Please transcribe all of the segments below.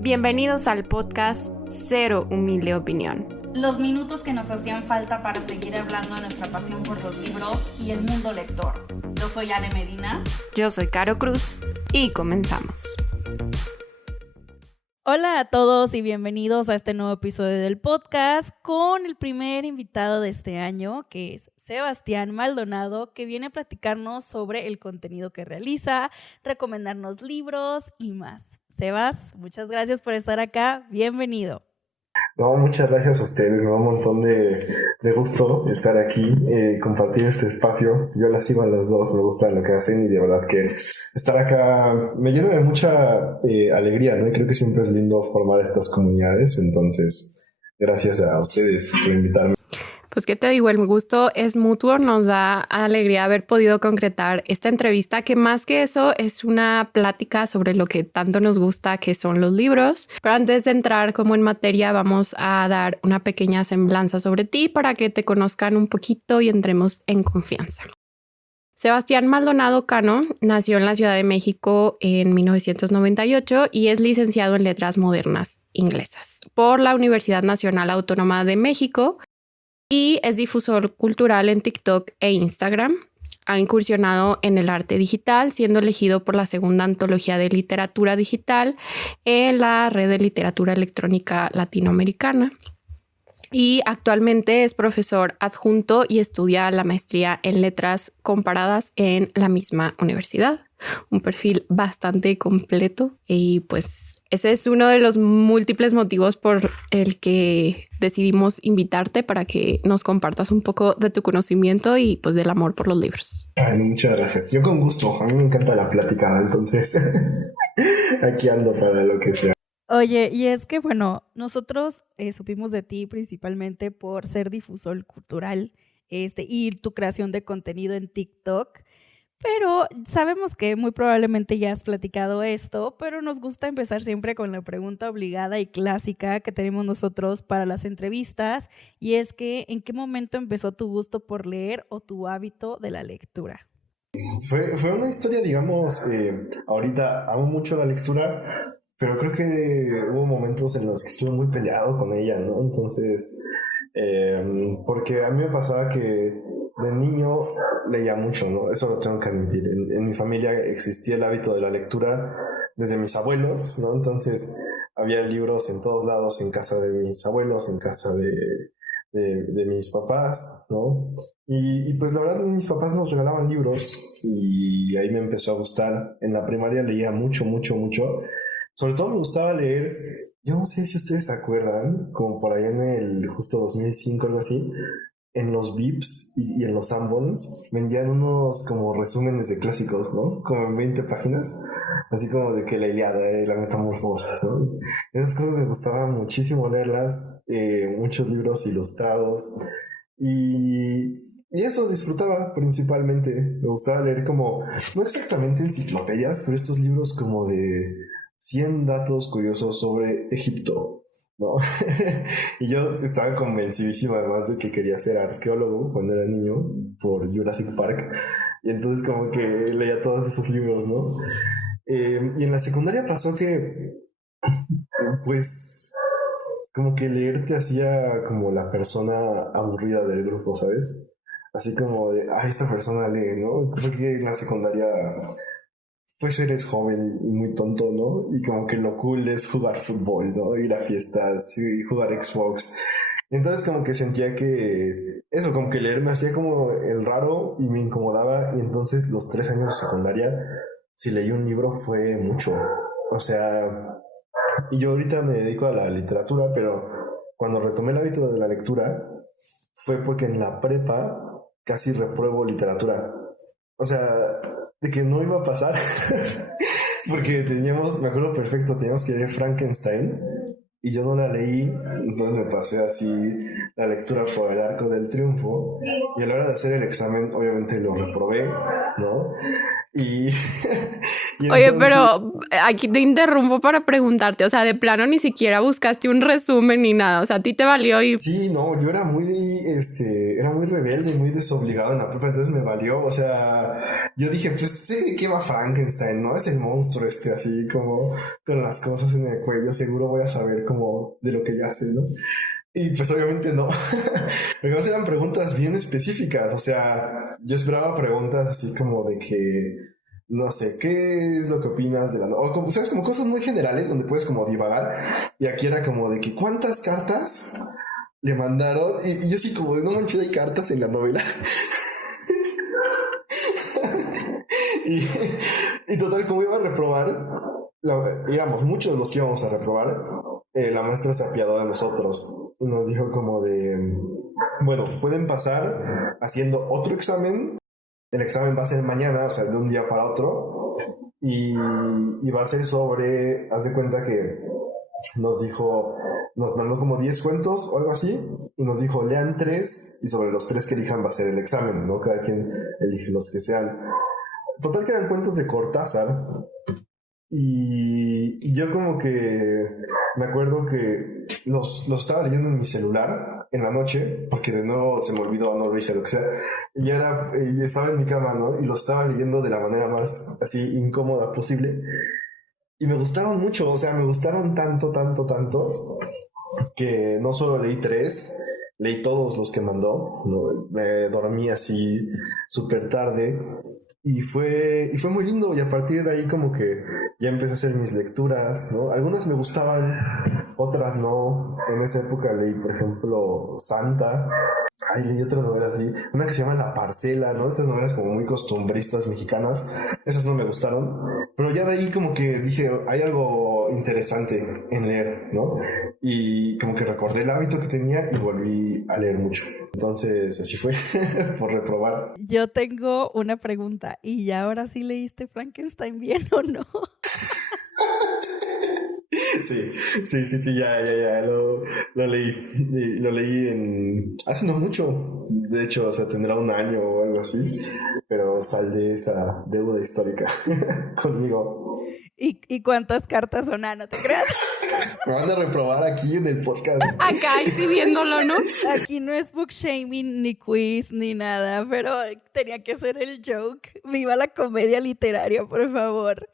Bienvenidos al podcast Cero Humilde Opinión. Los minutos que nos hacían falta para seguir hablando de nuestra pasión por los libros y el mundo lector. Yo soy Ale Medina. Yo soy Caro Cruz y comenzamos. Hola a todos y bienvenidos a este nuevo episodio del podcast con el primer invitado de este año, que es Sebastián Maldonado, que viene a platicarnos sobre el contenido que realiza, recomendarnos libros y más. Sebas, muchas gracias por estar acá. Bienvenido. No, muchas gracias a ustedes, me da un montón de gusto estar aquí, compartir este espacio. Yo las sigo a las dos, me gusta lo que hacen y de verdad que estar acá me llena de mucha alegría, ¿no? Y creo que siempre es lindo formar estas comunidades, entonces gracias a ustedes por invitarme. Pues qué te digo, el gusto es mutuo, nos da alegría haber podido concretar esta entrevista, que más que eso es una plática sobre lo que tanto nos gusta, que son los libros. Pero antes de entrar como en materia, vamos a dar una pequeña semblanza sobre ti para que te conozcan un poquito y entremos en confianza. Sebastián Maldonado Cano nació en la Ciudad de México en 1998 y es licenciado en Letras Modernas Inglesas por la Universidad Nacional Autónoma de México. Y es difusor cultural en TikTok e Instagram. Ha incursionado en el arte digital, siendo elegido por la segunda antología de literatura digital en la Red de Literatura Electrónica Latinoamericana. Y actualmente es profesor adjunto y estudia la maestría en letras comparadas en la misma universidad. Un perfil bastante completo y pues ese es uno de los múltiples motivos por el que decidimos invitarte para que nos compartas un poco de tu conocimiento y pues del amor por los libros. Ay, muchas gracias. Yo con gusto, a mí me encanta la plática, entonces aquí ando para lo que sea. Oye, y es que bueno, nosotros supimos de ti principalmente por ser difusor cultural y tu creación de contenido en TikTok. Pero sabemos que muy probablemente ya has platicado esto, pero nos gusta empezar siempre con la pregunta obligada y clásica que tenemos nosotros para las entrevistas, y es que ¿en qué momento empezó tu gusto por leer o tu hábito de la lectura? Fue una historia, digamos, ahorita amo mucho la lectura, pero creo que hubo momentos en los que estuve muy peleado con ella, ¿no? Entonces, porque a mí me pasaba que de niño leía mucho, ¿no? Eso lo tengo que admitir. En mi familia existía el hábito de la lectura desde mis abuelos, ¿no? Entonces había libros en todos lados, en casa de mis abuelos, en casa de mis papás, ¿no? Y pues la verdad mis papás nos regalaban libros y ahí me empezó a gustar. En la primaria leía mucho. Sobre todo me gustaba leer, yo no sé si ustedes se acuerdan, como por allá en el justo 2005 algo así, en los Vips y en los Sanborns vendían unos como resúmenes de clásicos, ¿no? Como en 20 páginas, así como de que la Ilíada y la Metamorfosis, ¿no? Esas cosas me gustaban muchísimo leerlas, muchos libros ilustrados y eso disfrutaba principalmente. Me gustaba leer como, no exactamente enciclopedias, pero estos libros como de 100 datos curiosos sobre Egipto, ¿no? Y yo estaba convencidísimo además de que quería ser arqueólogo cuando era niño por Jurassic Park, y entonces como que leía todos esos libros, ¿no? Y en la secundaria pasó que pues como que leer te hacía como la persona aburrida del grupo, ¿sabes? Así como de, esta persona lee, ¿no? Creo que en la secundaria pues eres joven y muy tonto, ¿no? Y como que lo cool es jugar fútbol, ¿no? Ir a fiestas y jugar Xbox. Entonces como que sentía que eso, como que leer me hacía como el raro y me incomodaba. Y entonces los 3 años de secundaria, si leí un libro fue mucho. O sea, y yo ahorita me dedico a la literatura, pero cuando retomé el hábito de la lectura fue porque en la prepa casi repruebo literatura. O sea, de que no iba a pasar porque me acuerdo perfecto, teníamos que leer Frankenstein y yo no la leí, entonces me pasé así la lectura por el Arco del Triunfo y a la hora de hacer el examen obviamente lo reprobé, ¿no? Y Y Oye, entonces, pero aquí te interrumpo para preguntarte, o sea, de plano ni siquiera buscaste un resumen ni nada, o sea, a ti te valió y... sí, no, yo era muy rebelde, muy desobligado en la prepa, entonces me valió, o sea, yo dije, pues sé de qué va Frankenstein, ¿no? Es el monstruo así como con las cosas en el cuello, seguro voy a saber como de lo que ya sé, ¿no? Y pues obviamente no, porque además eran preguntas bien específicas, o sea, yo esperaba preguntas así como de que, no sé, ¿qué es lo que opinas de la novela? O como, ¿sabes? Como cosas muy generales donde puedes como divagar, y aquí era como de que, ¿cuántas cartas le mandaron? Y yo sí como de, no manches, hay cartas en la novela. y, y total, como iba a reprobar, íbamos muchos los que íbamos a reprobar, la maestra se apiadó de nosotros y nos dijo como de, bueno, pueden pasar haciendo otro examen. El examen va a ser mañana, o sea, de un día para otro, y va a ser sobre, haz de cuenta que nos dijo, nos mandó como 10 cuentos o algo así, y nos dijo, lean 3, y sobre los 3 que elijan va a ser el examen, ¿no? Cada quien elige los que sean. Total que eran cuentos de Cortázar, y yo como que me acuerdo que los estaba leyendo en mi celular en la noche, porque de nuevo se me olvidó, no lo hice, lo que sea, y estaba en mi cama, ¿no? Y los estaba leyendo de la manera más así incómoda posible, y me gustaron mucho, o sea, me gustaron tanto, tanto, tanto, que no solo leí 3, leí todos los que mandó, ¿no? Me dormí así súper tarde, y fue muy lindo, y a partir de ahí como que ya empecé a hacer mis lecturas, ¿no? Algunas me gustaban, otras no. En esa época leí, por ejemplo, Santa. Ay, leí otra novela así, una que se llama La Parcela, ¿no? Estas novelas como muy costumbristas mexicanas, esas no me gustaron, pero ya de ahí como que dije, hay algo interesante en leer, ¿no? Y como que recordé el hábito que tenía y volví a leer mucho. Entonces, así fue, por reprobar. Yo tengo una pregunta. ¿Y ya ahora sí leíste Frankenstein bien o no? Sí, ya, lo leí. Y lo leí hace no mucho. De hecho, o sea, tendrá un año o algo así. Pero saldé esa deuda histórica conmigo. ¿Y cuántas cartas son? Ah, no te creas. Me van a reprobar aquí en el podcast. Acá y sí viéndolo, ¿no? Aquí no es book shaming, ni quiz, ni nada, pero tenía que ser el joke. Viva la comedia literaria, por favor.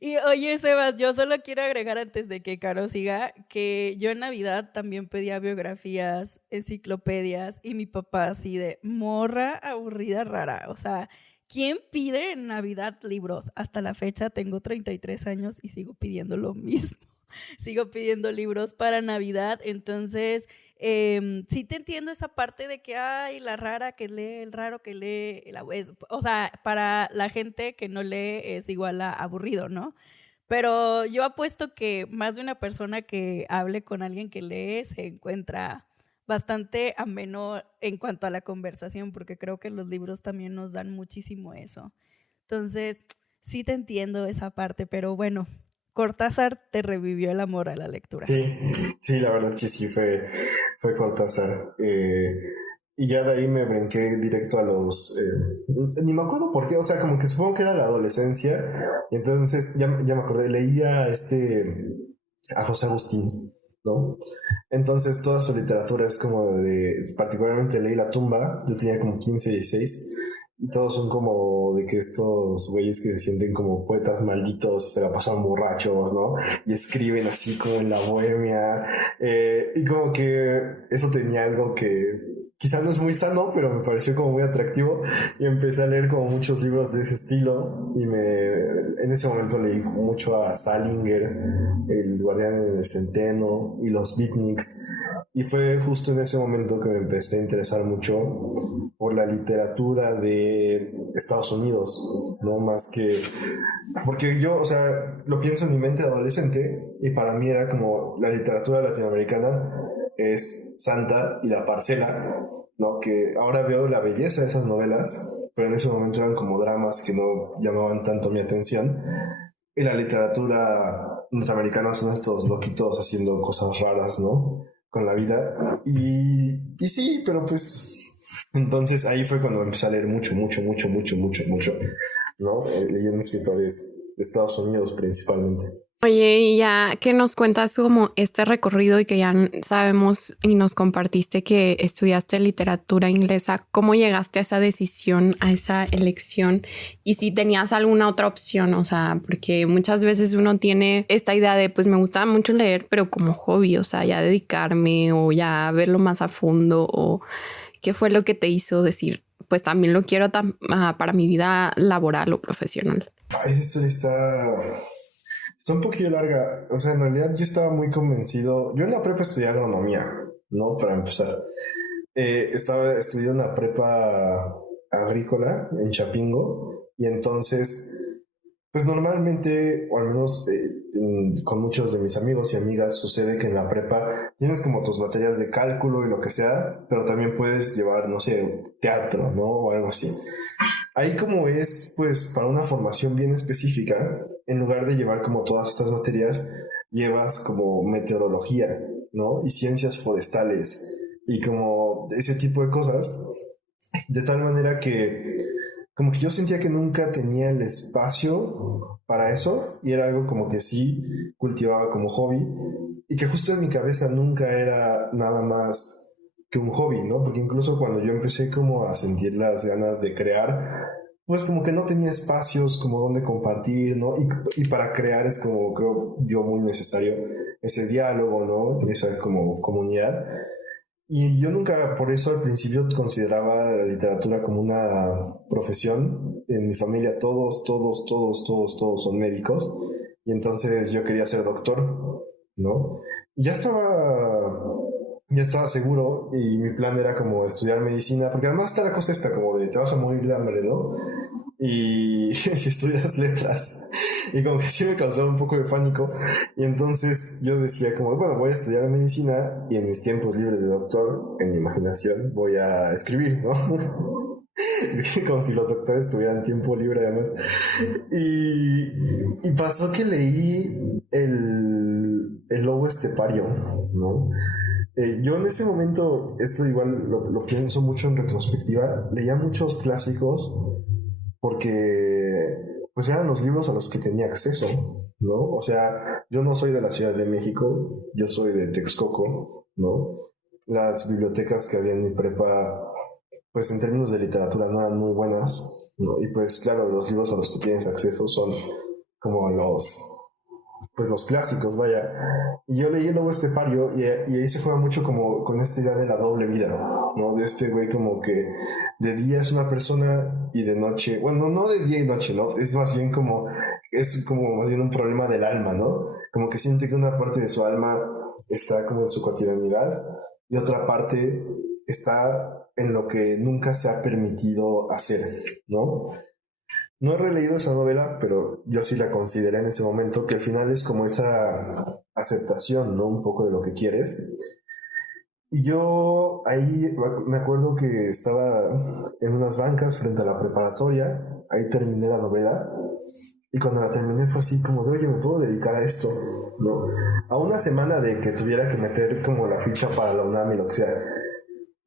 Y oye, Sebas, yo solo quiero agregar antes de que Caro siga, que yo en Navidad también pedía biografías, enciclopedias, y mi papá así de morra aburrida rara. O sea, ¿quién pide en Navidad libros? Hasta la fecha tengo 33 años y sigo pidiendo lo mismo. Sigo pidiendo libros para Navidad, entonces sí te entiendo esa parte de que hay la rara que lee, el raro que lee, o sea, para la gente que no lee es igual a aburrido, ¿no? Pero yo apuesto que más de una persona que hable con alguien que lee se encuentra bastante ameno en cuanto a la conversación, porque creo que los libros también nos dan muchísimo eso. Entonces, sí te entiendo esa parte, pero bueno, Cortázar te revivió el amor a la lectura. Sí, la verdad que sí, fue Cortázar. Y ya de ahí me brinqué directo a ni me acuerdo por qué, o sea, como que supongo que era la adolescencia, y entonces ya me acordé, leía a José Agustín, ¿no? Entonces toda su literatura es como particularmente leí La Tumba, yo tenía como 15, 16, y todos son como de que estos güeyes que se sienten como poetas malditos, se la pasan borrachos, ¿no? Y escriben así como en la bohemia, y como que eso tenía algo que quizá no es muy sano, pero me pareció como muy atractivo, y empecé a leer como muchos libros de ese estilo, y en ese momento leí mucho a Salinger, El Guardián en el Centeno y los Beatniks, y fue justo en ese momento que me empecé a interesar mucho por la literatura de Estados Unidos, no más que porque yo, o sea, lo pienso en mi mente de adolescente, y para mí era como la literatura latinoamericana es Santa y La Parcela, ¿no? Que ahora veo la belleza de esas novelas, pero en ese momento eran como dramas que no llamaban tanto mi atención. Y la literatura norteamericana son estos loquitos haciendo cosas raras, ¿no? Con la vida. Y sí, pero pues entonces ahí fue cuando empecé a leer mucho, ¿no? Leyendo escritores de Estados Unidos principalmente. Oye, y ya que nos cuentas como este recorrido y que ya sabemos y nos compartiste que estudiaste literatura inglesa, ¿cómo llegaste a esa decisión, a esa elección? Y si tenías alguna otra opción, o sea, porque muchas veces uno tiene esta idea de, pues me gustaba mucho leer, pero como hobby, o sea, ya dedicarme o ya verlo más a fondo, o qué fue lo que te hizo decir, pues también lo quiero para mi vida laboral o profesional. Esa historia está un poquillo larga. O sea, en realidad yo estaba muy convencido. Yo en la prepa estudié agronomía, ¿no? Para empezar. Estaba estudiando una prepa agrícola en Chapingo. Y entonces, pues normalmente, o al menos con muchos de mis amigos y amigas, sucede que en la prepa tienes como tus materias de cálculo y lo que sea, pero también puedes llevar, no sé, teatro, ¿no? O algo así. Ahí como es, pues, para una formación bien específica, en lugar de llevar como todas estas materias, llevas como meteorología, ¿no? Y ciencias forestales y como ese tipo de cosas, de tal manera que como que yo sentía que nunca tenía el espacio para eso y era algo como que sí cultivaba como hobby y que justo en mi cabeza nunca era nada más que un hobby, ¿no? Porque incluso cuando yo empecé como a sentir las ganas de crear, pues como que no tenía espacios como donde compartir, ¿no? Y para crear es como creo yo muy necesario ese diálogo, ¿no? Esa como comunidad. Y yo nunca, por eso al principio consideraba la literatura como una profesión. En mi familia todos son médicos. Y entonces yo quería ser doctor, ¿no? Y ya estaba seguro y mi plan era como estudiar medicina, porque además está la cosa esta como de te vas a morir de hambre, ¿no? Y si estudias letras. Y como que sí me causaba un poco de pánico. Y entonces yo decía como, bueno, voy a estudiar medicina y en mis tiempos libres de doctor, en mi imaginación, voy a escribir, ¿no? Como si los doctores tuvieran tiempo libre además. Y pasó que leí el lobo estepario, ¿no? Yo en ese momento, esto igual lo pienso mucho en retrospectiva, leía muchos clásicos porque pues eran los libros a los que tenía acceso, ¿no? O sea, yo no soy de la Ciudad de México, yo soy de Texcoco, ¿no? Las bibliotecas que había en mi prepa, pues en términos de literatura no eran muy buenas, ¿no? Y pues claro, los libros a los que tienes acceso son como los clásicos, vaya. Y yo leí El Lobo Estepario y ahí se juega mucho como con esta idea de la doble vida, ¿no? De este güey como que de día es una persona y de noche, bueno, no de día y noche, ¿no? Es más bien más bien un problema del alma, ¿no? Como que siente que una parte de su alma está como en su cotidianidad y otra parte está en lo que nunca se ha permitido hacer, ¿no? No he releído esa novela, pero yo sí la consideré en ese momento, que al final es como esa aceptación, ¿no? Un poco de lo que quieres. Y yo ahí me acuerdo que estaba en unas bancas frente a la preparatoria, ahí terminé la novela, y cuando la terminé fue así como de, oye, me puedo dedicar a esto, ¿no? A una semana de que tuviera que meter como la ficha para la UNAM y lo que sea.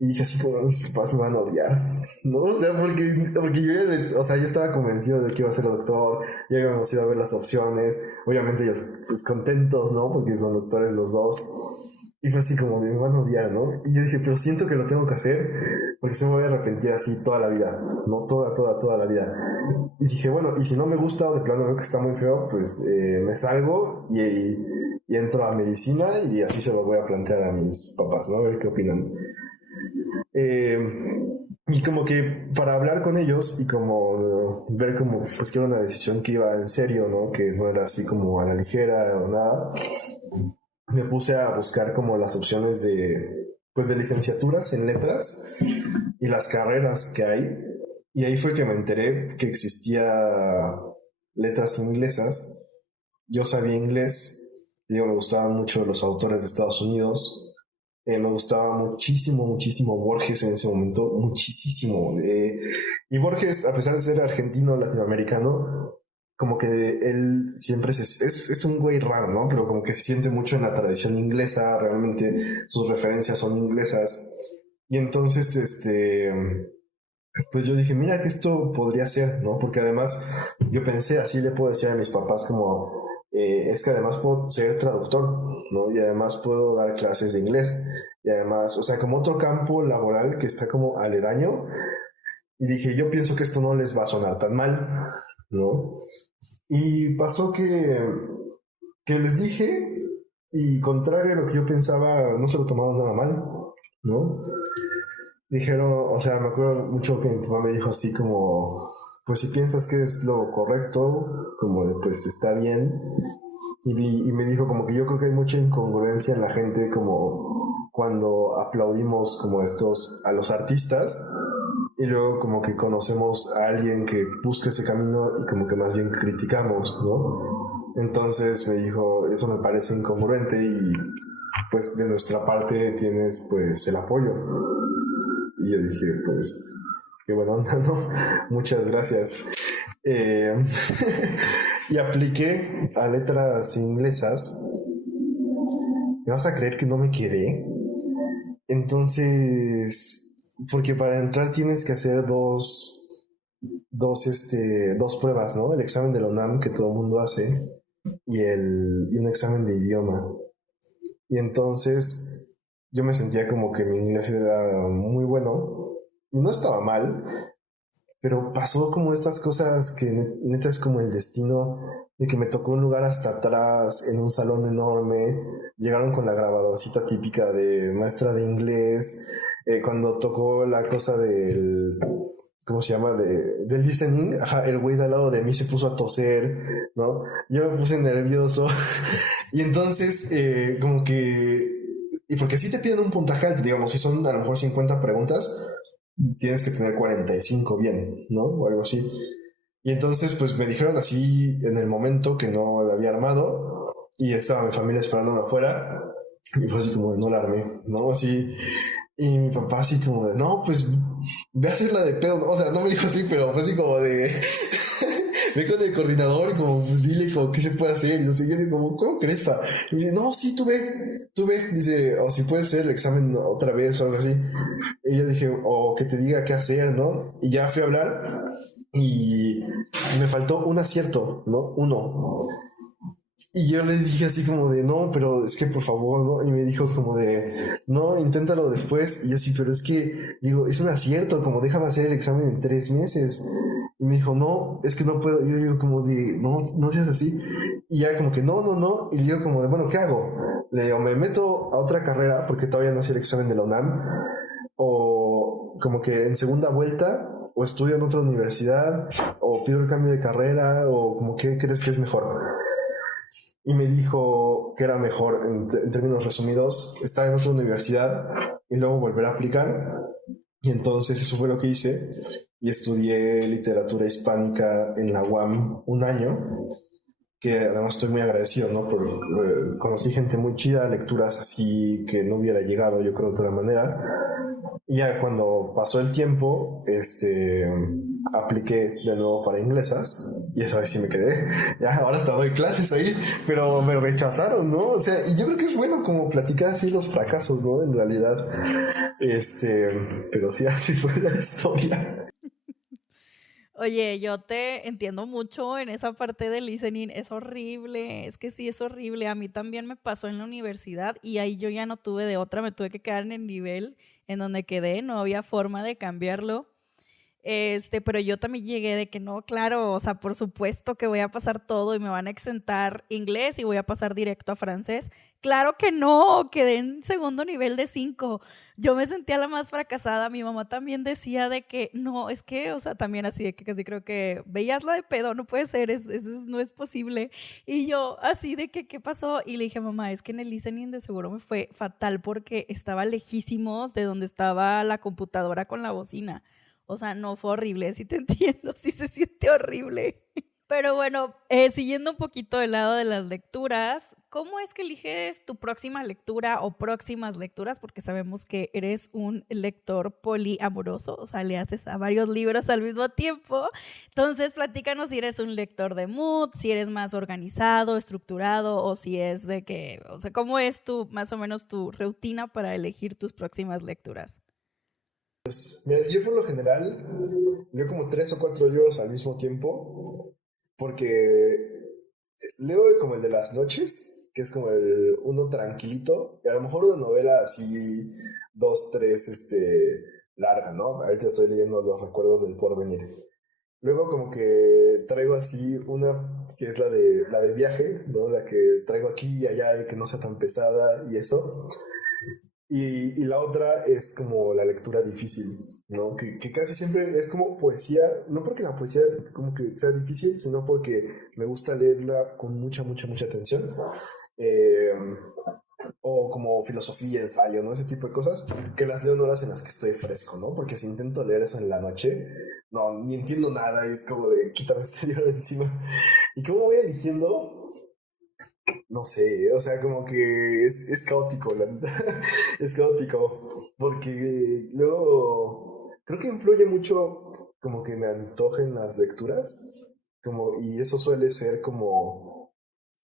Y dije así como, mis papás me van a odiar, ¿no? O sea, porque yo estaba convencido de que iba a ser doctor, ya habíamos ido a ver las opciones, obviamente ellos pues contentos, ¿no? Porque son doctores los dos. Y fue así como de, me van a odiar, ¿no? Y yo dije, pero siento que lo tengo que hacer, porque se me voy a arrepentir así toda la vida, ¿no? Toda la vida. Y dije, bueno, y si no me gusta o de plano veo que está muy feo, pues me salgo y entro a medicina y así se lo voy a plantear a mis papás, ¿no? A ver qué opinan. Y como que para hablar con ellos y como ver como pues que era una decisión que iba en serio, ¿no? Que no era así como a la ligera o nada, me puse a buscar como las opciones de licenciaturas en letras y las carreras que hay. Y ahí fue que me enteré que existía letras inglesas. Yo sabía inglés, digo, me gustaban mucho los autores de Estados Unidos. Me gustaba muchísimo Borges en ese momento, muchísimo. Y Borges, a pesar de ser argentino, latinoamericano, como que él siempre es un güey raro, ¿no? Pero como que se siente mucho en la tradición inglesa, realmente sus referencias son inglesas. Y entonces, pues yo dije, mira que esto podría ser, ¿no? Porque además yo pensé, así le puedo decir a mis papás como, es que además puedo ser traductor, ¿no? Y además puedo dar clases de inglés. Y además, o sea, como otro campo laboral que está como aledaño. Y dije, yo pienso que esto no les va a sonar tan mal, ¿no? Y pasó que les dije, y contrario a lo que yo pensaba, no se lo tomaron nada mal, ¿no? Dijeron, o sea, me acuerdo mucho que mi papá me dijo así como, pues si piensas que es lo correcto, como de pues está bien. Y me dijo como que yo creo que hay mucha incongruencia en la gente como cuando aplaudimos como estos a los artistas y luego como que conocemos a alguien que busca ese camino y como que más bien criticamos, ¿no? Entonces me dijo, eso me parece incongruente y pues de nuestra parte tienes pues el apoyo. Y yo dije, pues, qué buena onda, ¿no? Muchas gracias. Eh, y apliqué a letras inglesas. ¿Me vas a creer que no me quedé? Entonces, porque para entrar tienes que hacer dos pruebas, ¿no? El examen de la UNAM que todo el mundo hace y un examen de idioma. Y entonces yo me sentía como que mi inglés era muy bueno y no estaba mal, pero pasó como estas cosas que neta es como el destino de que me tocó un lugar hasta atrás en un salón enorme. Llegaron con la grabadorcita típica de maestra de inglés. Cuando tocó la cosa del, ¿cómo se llama? Del listening, ajá, el güey de al lado de mí se puso a toser, ¿no? Yo me puse nervioso. Y entonces, como que... Y porque sí te piden un puntaje alto, digamos, si son a lo mejor 50 preguntas, tienes que tener 45 bien, ¿no? O algo así. Y entonces, pues me dijeron así en el momento que no la había armado y estaba mi familia esperándome afuera. Y fue así como de no la armé, ¿no? Así. Y mi papá así como de, no, pues ve a hacerla de pedo. O sea, no me dijo así, pero fue así como de... Ve con el coordinador y como, pues dile como qué se puede hacer. Y yo seguía como, ¿cómo crees, pa? Y me dice, no, sí, tú ve. Dice, o si puedes hacer el examen otra vez o algo así. Y yo dije, o que te diga qué hacer, ¿no? Y ya fui a hablar y me faltó un acierto, ¿no? Uno. Y yo le dije así como de, no, pero es que por favor, ¿no? Y me dijo como de, no, inténtalo después. Y yo sí, pero es que, digo, es un acierto, como déjame hacer el examen en 3 meses. Y me dijo, no, es que no puedo. Yo digo como de, no, no seas así. Y ya como que, no. Y yo como de, bueno, ¿qué hago? Le digo, me meto a otra carrera porque todavía no hice el examen de la UNAM. O como que en segunda vuelta, o estudio en otra universidad, o pido el cambio de carrera, o como que crees que es mejor. Y me dijo que era mejor, en términos resumidos, estar en otra universidad y luego volver a aplicar. Y entonces eso fue lo que hice y estudié literatura hispánica en la UAM un año, que además estoy muy agradecido, ¿no? Conocí gente muy chida, lecturas así que no hubiera llegado, yo creo, de otra manera. Y ya cuando pasó el tiempo, apliqué de nuevo para inglesas y esa vez sí me quedé. Ya, ahora hasta doy clases ahí, pero me rechazaron, ¿no? O sea, y yo creo que es bueno como platicar así los fracasos, ¿no? En realidad, pero sí, así fue la historia. Oye, yo te entiendo mucho en esa parte del listening, es horrible, es que sí es horrible, a mí también me pasó en la universidad y ahí yo ya no tuve de otra, me tuve que quedar en el nivel en donde quedé, no había forma de cambiarlo. Pero yo también llegué de que no, claro, o sea, por supuesto que voy a pasar todo y me van a exentar inglés y voy a pasar directo a francés. Claro que no, quedé en segundo nivel de 5. Yo me sentía la más fracasada. Mi mamá también decía de que no, es que, o sea, también así de que casi creo que veías la de pedo, no puede ser, no es posible. Y yo así de que, ¿qué pasó? Y le dije, mamá, es que en el listening de seguro me fue fatal porque estaba lejísimos de donde estaba la computadora con la bocina. O sea, no, fue horrible, sí te entiendo, sí se siente horrible. Pero bueno, siguiendo un poquito del lado de las lecturas, ¿cómo es que eliges tu próxima lectura o próximas lecturas? Porque sabemos que eres un lector poliamoroso, o sea, le haces a varios libros al mismo tiempo. Entonces, platícanos si eres un lector de mood, si eres más organizado, estructurado, o si es de que, o sea, ¿cómo es más o menos tu rutina para elegir tus próximas lecturas? Mira, es que yo por lo general leo como 3 o 4 libros al mismo tiempo, porque leo como el de las noches, que es como uno tranquilito, y a lo mejor una novela así, dos, tres, larga, ¿no? Ahorita estoy leyendo Los recuerdos del porvenir. Luego como que traigo así una que es la de viaje, ¿no? La que traigo aquí y allá y que no sea tan pesada y eso. Y la otra es como la lectura difícil, ¿no? Que casi siempre es como poesía, no porque la poesía como que sea difícil, sino porque me gusta leerla con mucha, mucha, mucha atención. Eh, o como filosofía, ensayo, ¿no? Ese tipo de cosas, que las leo en horas en las que estoy fresco, ¿no? Porque si intento leer eso en la noche, no, ni entiendo nada, y es como de quítame este libro de encima. ¿Y cómo voy eligiendo? No sé, o sea, como que es caótico, la neta. Es caótico, porque luego creo que influye mucho como que me antojen las lecturas, y eso suele ser como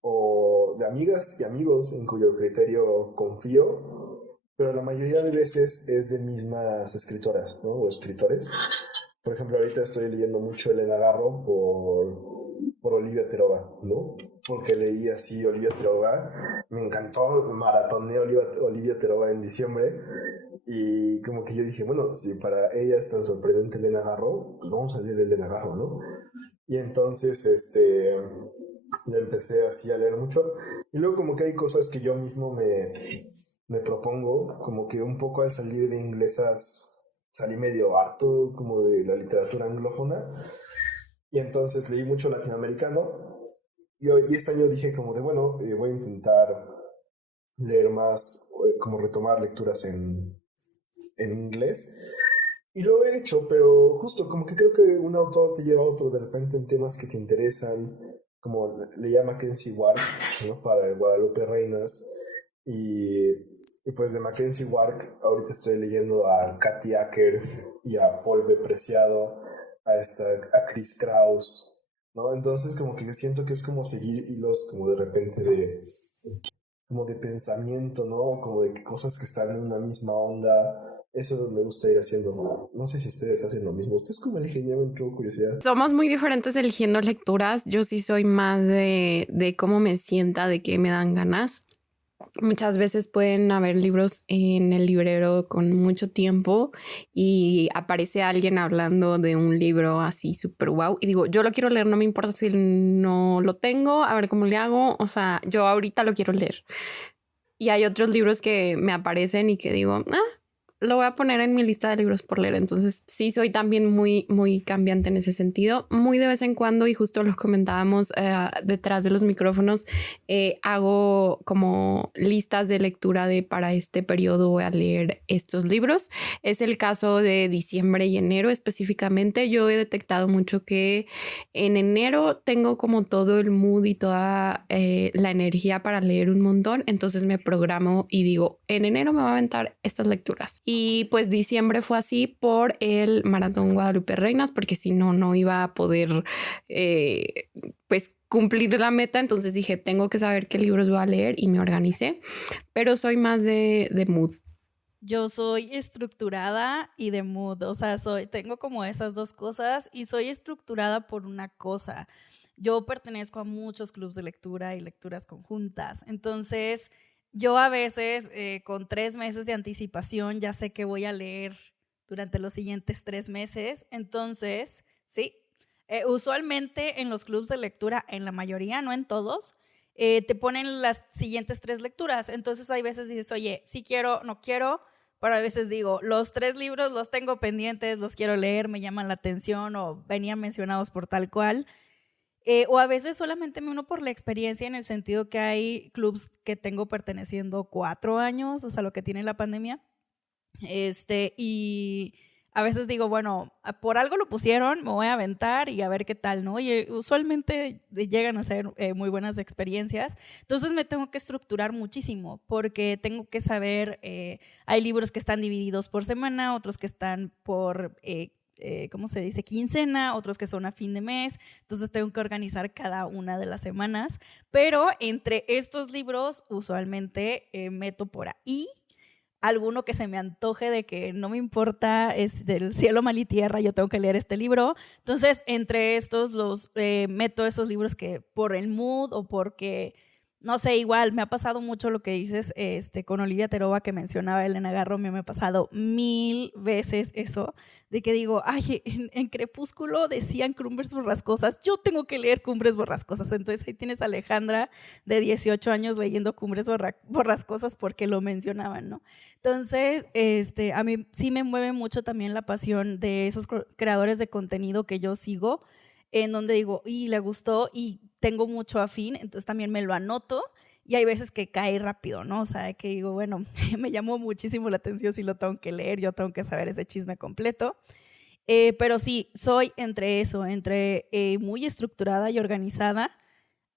o de amigas y amigos en cuyo criterio confío, pero la mayoría de veces es de mismas escritoras, ¿no? O escritores. Por ejemplo, ahorita estoy leyendo mucho Elena Garro por Olivia Terova, ¿no? Porque leí así Olivia Terova, me encantó, maratoné Olivia Terova en diciembre, y como que yo dije, bueno, si para ella es tan sorprendente Elena Garro, pues vamos a leer Elena Garro, ¿no? Y entonces, lo empecé así a leer mucho, y luego como que hay cosas que yo mismo me propongo, como que un poco al salir de inglesas salí medio harto como de la literatura anglófona, y entonces leí mucho latinoamericano, y este año dije como de, bueno, voy a intentar leer más, como retomar lecturas en inglés. Y lo he hecho, pero justo como que creo que un autor te lleva a otro de repente en temas que te interesan, como le llama Mackenzie Ward, ¿no? Para el Guadalupe Reinas. Y pues de Mackenzie Ward ahorita estoy leyendo a Kathy Acker y a Paul B. Preciado, a Chris Kraus, ¿no? Entonces como que siento que es como seguir hilos como de repente como de pensamiento, ¿no? Como de que cosas que están en una misma onda. Eso me gusta ir haciendo. No sé si ustedes hacen lo mismo. ¿Ustedes cómo eligen? Ya me entró curiosidad. Somos muy diferentes eligiendo lecturas. Yo sí soy más de cómo me sienta, de qué me dan ganas. Muchas veces pueden haber libros en el librero con mucho tiempo y aparece alguien hablando de un libro así súper wow y digo, yo lo quiero leer, no me importa si no lo tengo, a ver cómo le hago, o sea, yo ahorita lo quiero leer. Y hay otros libros que me aparecen y que digo, lo voy a poner en mi lista de libros por leer. Entonces sí soy también muy, muy cambiante en ese sentido. Muy de vez en cuando, y justo los comentábamos detrás de los micrófonos, hago como listas de lectura de para este periodo voy a leer estos libros. Es el caso de diciembre y enero específicamente. Yo he detectado mucho que en enero tengo como todo el mood y toda la energía para leer un montón. Entonces me programo y digo, en enero me voy a aventar estas lecturas. Y pues diciembre fue así por el Maratón Guadalupe Reinas, porque si no, no iba a poder pues cumplir la meta. Entonces dije, tengo que saber qué libros voy a leer y me organicé, pero soy más de mood. Yo soy estructurada y de mood, o sea, tengo como esas dos cosas y soy estructurada por una cosa. Yo pertenezco a muchos clubes de lectura y lecturas conjuntas, entonces yo a veces con 3 meses de anticipación ya sé que voy a leer durante los siguientes 3 meses, entonces, sí, usualmente en los clubes de lectura, en la mayoría, no en todos, te ponen las siguientes 3 lecturas, entonces hay veces dices, oye, sí quiero, no quiero, pero a veces digo, los 3 libros los tengo pendientes, los quiero leer, me llaman la atención o venían mencionados por tal cual. O a veces solamente me uno por la experiencia en el sentido que hay clubs que tengo perteneciendo 4 años, o sea, lo que tiene la pandemia. Y a veces digo, bueno, por algo lo pusieron, me voy a aventar y a ver qué tal, ¿no? Y usualmente llegan a ser muy buenas experiencias. Entonces me tengo que estructurar muchísimo porque tengo que saber, hay libros que están divididos por semana, otros que están por ¿cómo se dice? Quincena, otros que son a fin de mes, entonces tengo que organizar cada una de las semanas, pero entre estos libros usualmente meto por ahí alguno que se me antoje de que no me importa, es del cielo, mal y tierra, yo tengo que leer este libro. Entonces, entre estos los meto esos libros que por el mood o porque, no sé, igual me ha pasado mucho lo que dices con Olivia Terova, que mencionaba Elena Garro. Me ha pasado 1000 veces eso, de que digo, ay, en Crepúsculo decían Cumbres Borrascosas, yo tengo que leer Cumbres Borrascosas. Entonces ahí tienes a Alejandra de 18 años leyendo Cumbres Borrascosas porque lo mencionaban, ¿no? Entonces, a mí sí me mueve mucho también la pasión de esos creadores de contenido que yo sigo, en donde digo, y le gustó y tengo mucho afín, entonces también me lo anoto. Y hay veces que cae rápido, ¿no? O sea, que digo, bueno, me llamó muchísimo la atención, si lo tengo que leer, yo tengo que saber ese chisme completo. Pero sí, soy entre eso, entre muy estructurada y organizada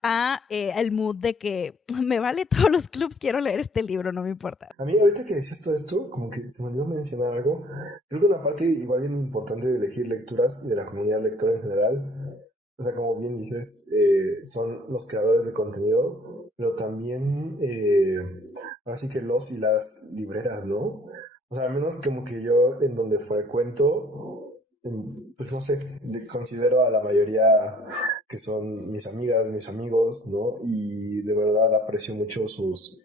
a el mood de que me vale todos los clubs, quiero leer este libro, no me importa. A mí ahorita que decías todo esto, como que se me olvidó mencionar algo. Creo que una parte igual bien importante de elegir lecturas y de la comunidad lectora en general, o sea, como bien dices, son los creadores de contenido, pero también, ahora sí que los y las libreras, ¿no? O sea, al menos como que yo en donde frecuento, pues no sé, considero a la mayoría que son mis amigas, mis amigos, ¿no? Y de verdad aprecio mucho sus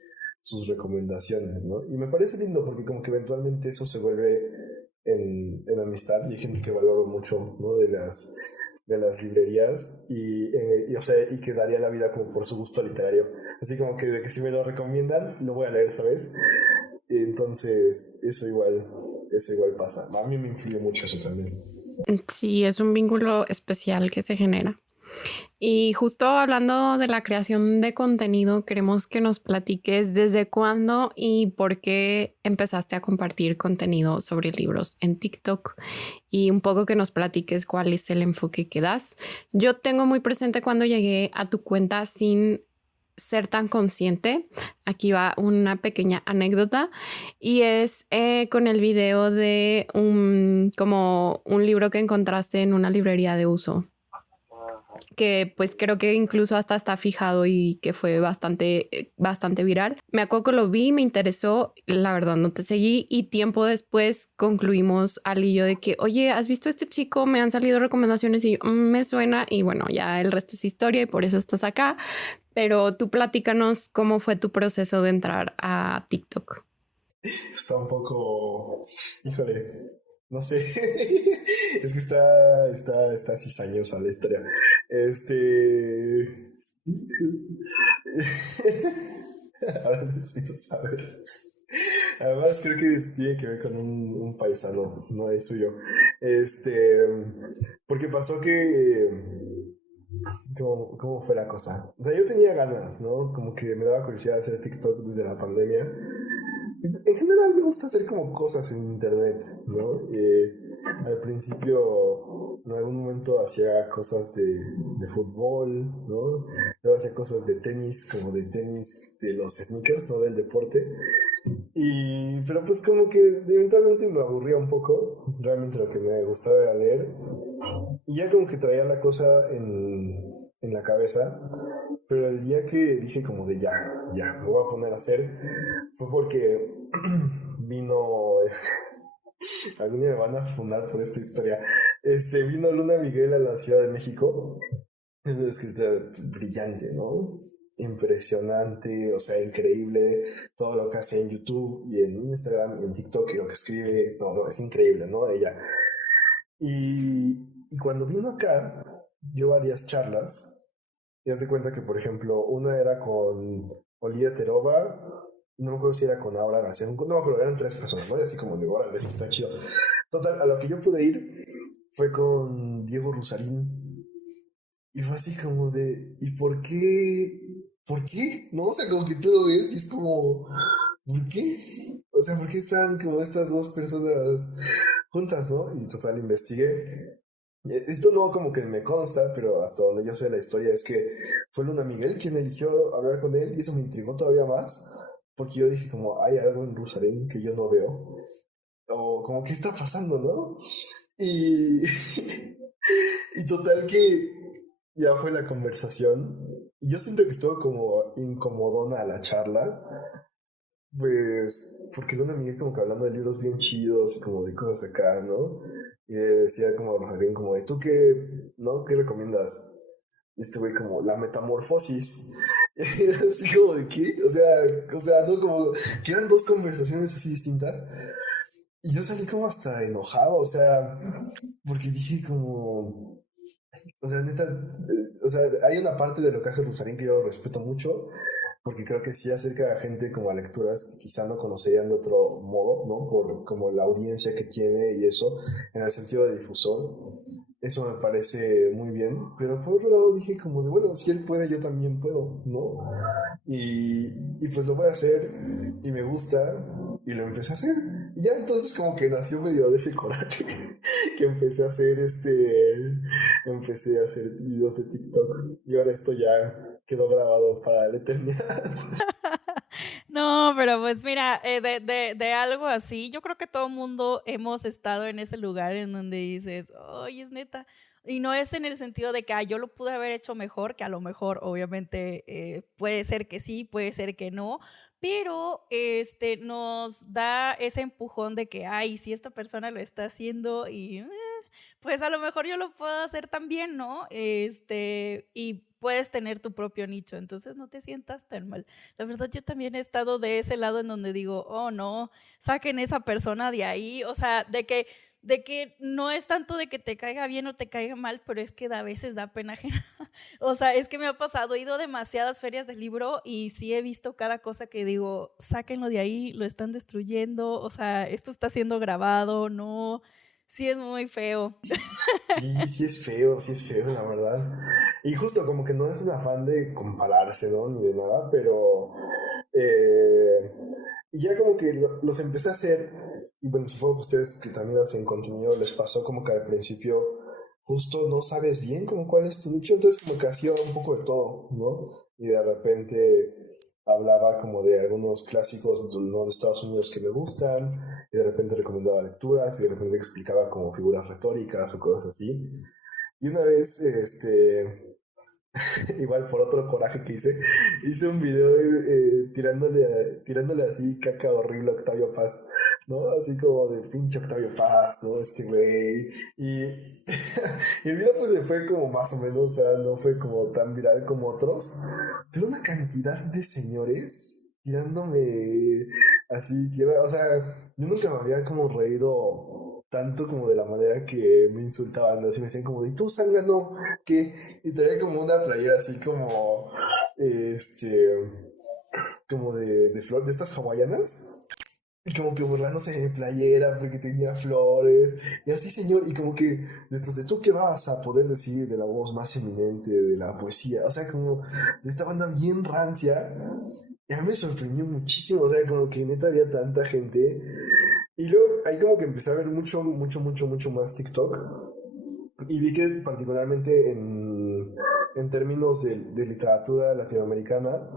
recomendaciones, ¿no? Y me parece lindo porque como que eventualmente eso se vuelve en amistad, y hay gente que valoro mucho, ¿no? De las librerías o sea, y que daría la vida como por su gusto literario. Así como que de que si me lo recomiendan, lo voy a leer, ¿sabes? Entonces, eso igual pasa. A mí me influye mucho eso también. Sí, es un vínculo especial que se genera. Y justo hablando de la creación de contenido, queremos que nos platiques desde cuándo y por qué empezaste a compartir contenido sobre libros en TikTok, y un poco que nos platiques cuál es el enfoque que das. Yo tengo muy presente cuando llegué a tu cuenta sin ser tan consciente. Aquí va una pequeña anécdota, y es con el video de como un libro que encontraste en una librería de uso, que pues creo que incluso hasta está fijado y que fue bastante viral. Me acuerdo que lo vi, me interesó, la verdad no te seguí, y tiempo después concluimos Ali y yo de que, oye, ¿has visto a este chico? Me han salido recomendaciones y yo, me suena, y bueno, ya el resto es historia y por eso estás acá. Pero tú platícanos cómo fue tu proceso de entrar a TikTok. Está un poco, híjole, no sé, es que está cizañosa la historia. Ahora necesito saber. Además, creo que tiene que ver con un paisano, no es suyo. Porque pasó que, ¿cómo fue la cosa? O sea, yo tenía ganas, ¿no? Como que me daba curiosidad hacer TikTok desde la pandemia. En general me gusta hacer como cosas en internet, ¿no? Al principio, en algún momento hacía cosas de fútbol, ¿no? Luego hacía cosas de tenis, como de tenis de los sneakers, no del deporte. Pero pues como que eventualmente me aburría un poco. Realmente lo que me gustaba era leer. Y ya como que traía la cosa en la cabeza. Pero el día que dije como de ya, me voy a poner a hacer, fue porque vino, algún día me van a fundar por esta historia, vino Luna Miguel a la Ciudad de México. Es una escritora brillante, ¿no? Impresionante, o sea, increíble todo lo que hace en YouTube y en Instagram y en TikTok, y lo que escribe, no, es increíble, ¿no? Ella. Y cuando vino acá, dio varias charlas. Y haz de cuenta que, por ejemplo, una era con Olivia Terova, no me acuerdo si era con Aura García, no me acuerdo, eran 3 personas, ¿no? Y así como de, órale, eso está chido. Total, a lo que yo pude ir fue con Diego Rusarín. Y fue así como de, ¿y por qué? ¿Por qué? No, o sea, como que tú lo ves y es como, ¿por qué? O sea, ¿por qué están como estas 2 personas juntas, no? Y total, investigué. Esto no como que me consta, pero hasta donde yo sé la historia es que fue Luna Miguel quien eligió hablar con él, y eso me intrigó todavía más, porque yo dije como, hay algo en Rusalén que yo no veo, o como, ¿qué está pasando, no? Y, y total que ya fue la conversación, y yo siento que estuvo como incomodona la charla, Pues, porque era una amiga como que hablando de libros bien chidos y como de cosas acá, ¿no? Y le decía como a Rosalín como de, ¿tú qué, no? ¿Qué recomiendas? Y este güey como, la metamorfosis. Y era así como de, ¿qué? O sea, no como, que eran dos conversaciones así distintas. Y yo salí como hasta enojado, o sea, porque dije como, o sea, neta, o sea, hay una parte de lo que hace Rosalín que yo respeto mucho, porque creo que sí acerca a gente como a lecturas que quizá no conocerían de otro modo, ¿no? Por como la audiencia que tiene y eso, en el sentido de difusor. Eso me parece muy bien, pero por otro lado dije como de, bueno, si él puede, yo también puedo, ¿no? Y pues lo voy a hacer y me gusta y lo empecé a hacer. Y ya entonces como que nació medio de ese coraje que empecé a hacer videos de TikTok y ahora esto ya quedó grabado para la eternidad. No, pero pues mira, de algo así, yo creo que todo mundo hemos estado en ese lugar en donde dices, oye, es neta. Y no es en el sentido de que yo lo pude haber hecho mejor, que a lo mejor obviamente puede ser que sí, puede ser que no, pero nos da ese empujón de que, ay, si esta persona lo está haciendo y pues a lo mejor yo lo puedo hacer también, ¿no? Y puedes tener tu propio nicho, entonces no te sientas tan mal. La verdad, yo también he estado de ese lado en donde digo, oh no, saquen esa persona de ahí, o sea, de que no es tanto de que te caiga bien o te caiga mal, pero es que a veces da pena ajena. O sea, es que me ha pasado, he ido a demasiadas ferias del libro y sí he visto cada cosa que digo, sáquenlo de ahí, lo están destruyendo, o sea, esto está siendo grabado, no, sí es muy feo. Sí, sí es feo, la verdad. Y justo como que no es un afán de compararse, ¿no? Ni de nada, pero eh, y ya como que los empecé a hacer, y bueno, supongo que ustedes que también hacen contenido les pasó como que al principio justo no sabes bien como cuál es tu nicho, entonces como que hacía un poco de todo, ¿no? Y de repente hablaba como de algunos clásicos, ¿no? De Estados Unidos que me gustan, y de repente recomendaba lecturas, y de repente explicaba como figuras retóricas o cosas así. Y una vez, igual por otro coraje que hice un video tirándole así caca horrible a Octavio Paz, ¿no? Así como de pinche Octavio Paz, ¿no? Este güey. Y el video pues le fue como más o menos, o sea, no fue como tan viral como otros, pero una cantidad de señores tirándome así, o sea, yo nunca me había como reído tanto como de la manera que me insultaban, así me decían como, ¿y tú, zángano? ¿Qué? Y traía como una playera así como, este, como de flor, de estas hawaianas. Y como que burlándose de mi playera porque tenía flores. Y así, señor, y como que, de ¿tú qué vas a poder decir de la voz más eminente de la poesía? O sea, como de esta banda bien rancia. Y a mí me sorprendió muchísimo, o sea, como que neta había tanta gente. Y luego ahí como que empecé a ver mucho, mucho, mucho, mucho más TikTok. Y vi que particularmente en términos de literatura latinoamericana,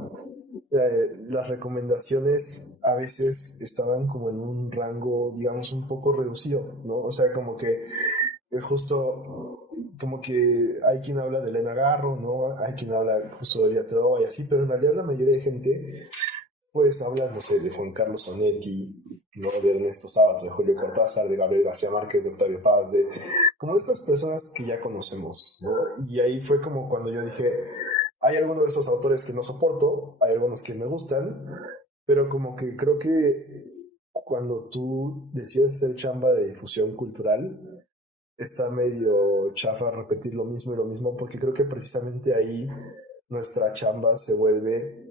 las recomendaciones a veces estaban como en un rango, digamos, un poco reducido, ¿no? O sea, como que justo, como que hay quien habla de Elena Garro, ¿no? Hay quien habla justo de Elia Trova y así, pero en realidad la mayoría de gente pues hablan, no sé, de Juan Carlos Onetti, ¿no? De Ernesto Sábato, de Julio Cortázar, de Gabriel García Márquez, de Octavio Paz, de como de estas personas que ya conocemos, ¿no? Y ahí fue como cuando yo dije, hay algunos de esos autores que no soporto, hay algunos que me gustan, pero como que creo que cuando tú decides hacer chamba de difusión cultural, está medio chafa repetir lo mismo y lo mismo, porque creo que precisamente ahí nuestra chamba se vuelve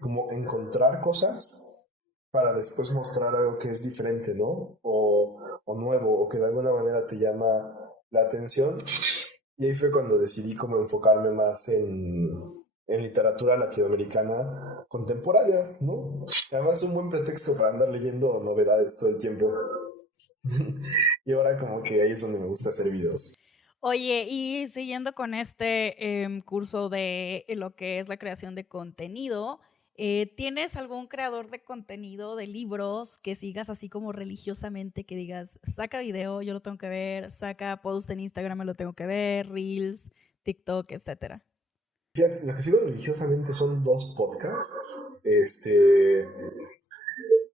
como encontrar cosas para después mostrar algo que es diferente, ¿no? O nuevo, o que de alguna manera te llama la atención. Y ahí fue cuando decidí como enfocarme más en literatura latinoamericana contemporánea, ¿no? Además es un buen pretexto para andar leyendo novedades todo el tiempo. Y ahora como que ahí es donde me gusta hacer videos. Oye, y siguiendo con este curso de lo que es la creación de contenido, ¿tienes algún creador de contenido de libros que sigas así como religiosamente, que digas, saca video, yo lo tengo que ver, saca post en Instagram, me lo tengo que ver, Reels, TikTok, etcétera? Fíjate, lo que sigo religiosamente son dos podcasts.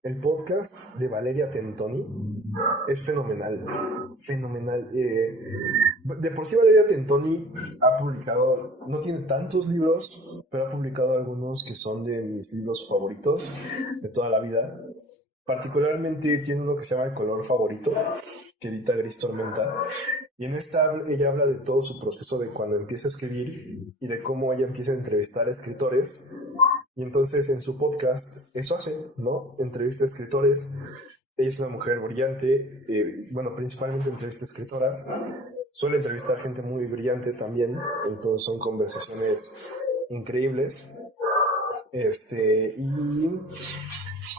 el podcast de Valeria Tentoni es fenomenal, fenomenal. De por sí Valeria Tentoni ha publicado, no tiene tantos libros, pero ha publicado algunos que son de mis libros favoritos de toda la vida. Particularmente tiene uno que se llama El color favorito, que edita Gris Tormenta. Y en esta ella habla de todo su proceso de cuando empieza a escribir y de cómo ella empieza a entrevistar a escritores. Y entonces en su podcast eso hace, ¿no? Entrevista a escritores. Ella es una mujer brillante, bueno, principalmente entrevista a escritoras. Suele entrevistar gente muy brillante también, entonces son conversaciones increíbles. Y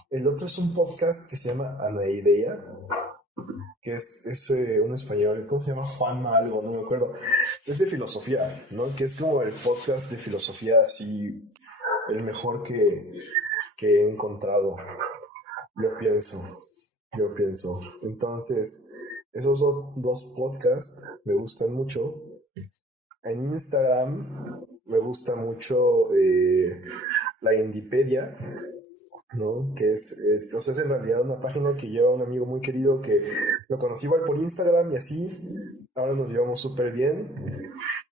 el otro es un podcast que se llama Anaidea, que es un español, ¿cómo se llama? Juanma algo, no me acuerdo. Es de filosofía, ¿no? Que es como el podcast de filosofía así, el mejor que he encontrado, yo pienso. Entonces, esos dos podcasts me gustan mucho. En Instagram me gusta mucho la Indipedia, ¿no? Que o sea, es en realidad una página que lleva un amigo muy querido que lo conocí igual por Instagram y así, ahora nos llevamos súper bien,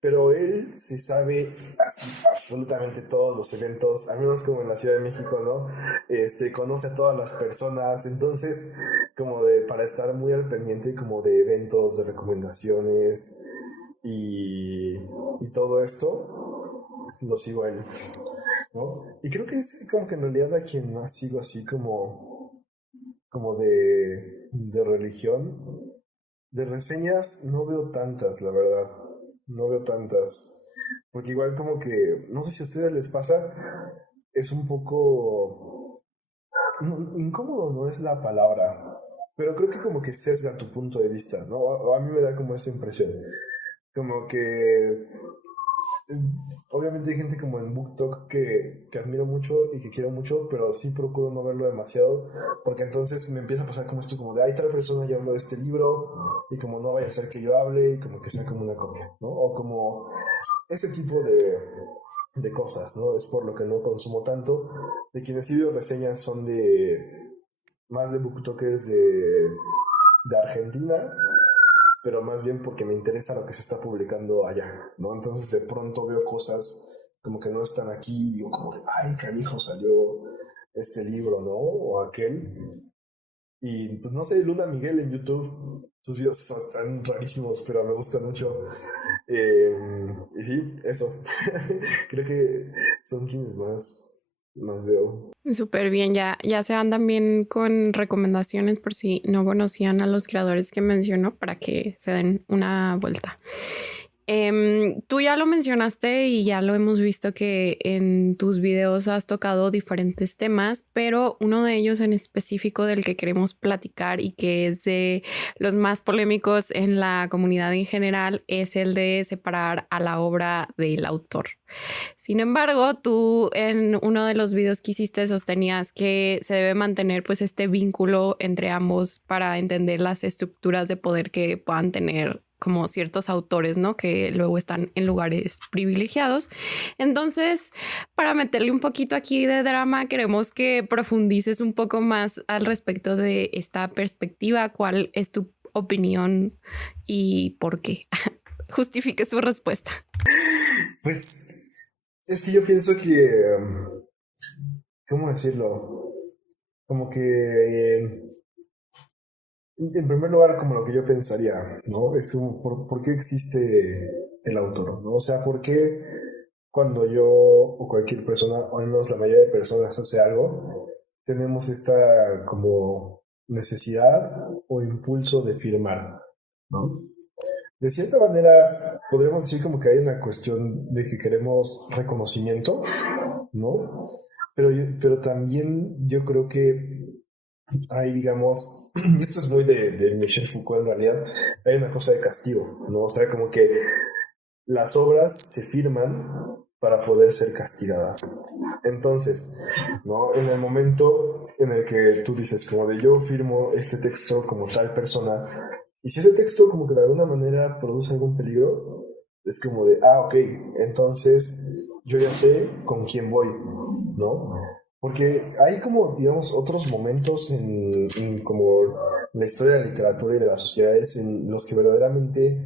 pero él se sabe así absolutamente todos los eventos, al menos como en la Ciudad de México, ¿no? Conoce a todas las personas, entonces para estar muy al pendiente como de eventos, de recomendaciones y todo esto, lo sigo a él, ¿no? Y creo que es como que en realidad a quien más sigo así como de religión. De reseñas no veo tantas, la verdad. No veo tantas. Porque igual como que, no sé si a ustedes les pasa, es un poco incómodo, no es la palabra, pero creo que como que sesga tu punto de vista, ¿no? A mí me da como esa impresión. Como que obviamente hay gente como en BookTok que admiro mucho y que quiero mucho, pero sí procuro no verlo demasiado, porque entonces me empieza a pasar como esto, como de, ay, tal persona ya habló de este libro, y como no vaya a ser que yo hable, y como que sea como una copia, ¿no? O como ese tipo de cosas, ¿no? Es por lo que no consumo tanto. De quienes sí veo reseñas son más de BookTokers de Argentina, pero más bien porque me interesa lo que se está publicando allá, ¿no? Entonces de pronto veo cosas como que no están aquí y digo como, ay, canijo, salió este libro, ¿no? O aquel. Y pues no sé, Luna Miguel en YouTube, sus videos están rarísimos, pero me gustan mucho. Y sí, eso. Creo que son quienes más veo. Súper bien, ya se van también con recomendaciones por si no conocían a los creadores que menciono para que se den una vuelta. Tú ya lo mencionaste y ya lo hemos visto que en tus videos has tocado diferentes temas, pero uno de ellos en específico del que queremos platicar y que es de los más polémicos en la comunidad en general es el de separar a la obra del autor. Sin embargo, tú en uno de los videos que hiciste sostenías que se debe mantener pues este vínculo entre ambos para entender las estructuras de poder que puedan tener como ciertos autores, ¿no? Que luego están en lugares privilegiados. Entonces, para meterle un poquito aquí de drama, queremos que profundices un poco más al respecto de esta perspectiva. ¿Cuál es tu opinión y por qué? Justifique su respuesta. Pues es que yo pienso que, ¿cómo decirlo? Como que en primer lugar, como lo que yo pensaría, ¿no? Es como, ¿por qué existe el autor, ¿no? O sea, ¿por qué cuando yo o cualquier persona, o al menos la mayoría de personas hace algo, tenemos esta como necesidad o impulso de firmar, ¿no? De cierta manera, podríamos decir como que hay una cuestión de que queremos reconocimiento, ¿no? Pero también yo creo que hay, digamos, y esto es muy de Michel Foucault en realidad, hay una cosa de castigo, ¿no? O sea, como que las obras se firman para poder ser castigadas. Entonces, ¿no? En el momento en el que tú dices como de yo firmo este texto como tal persona, y si ese texto como que de alguna manera produce algún peligro, es como de, ok, entonces yo ya sé con quién voy, ¿no? Porque hay como, digamos, otros momentos en como la historia de la literatura y de las sociedades en los que verdaderamente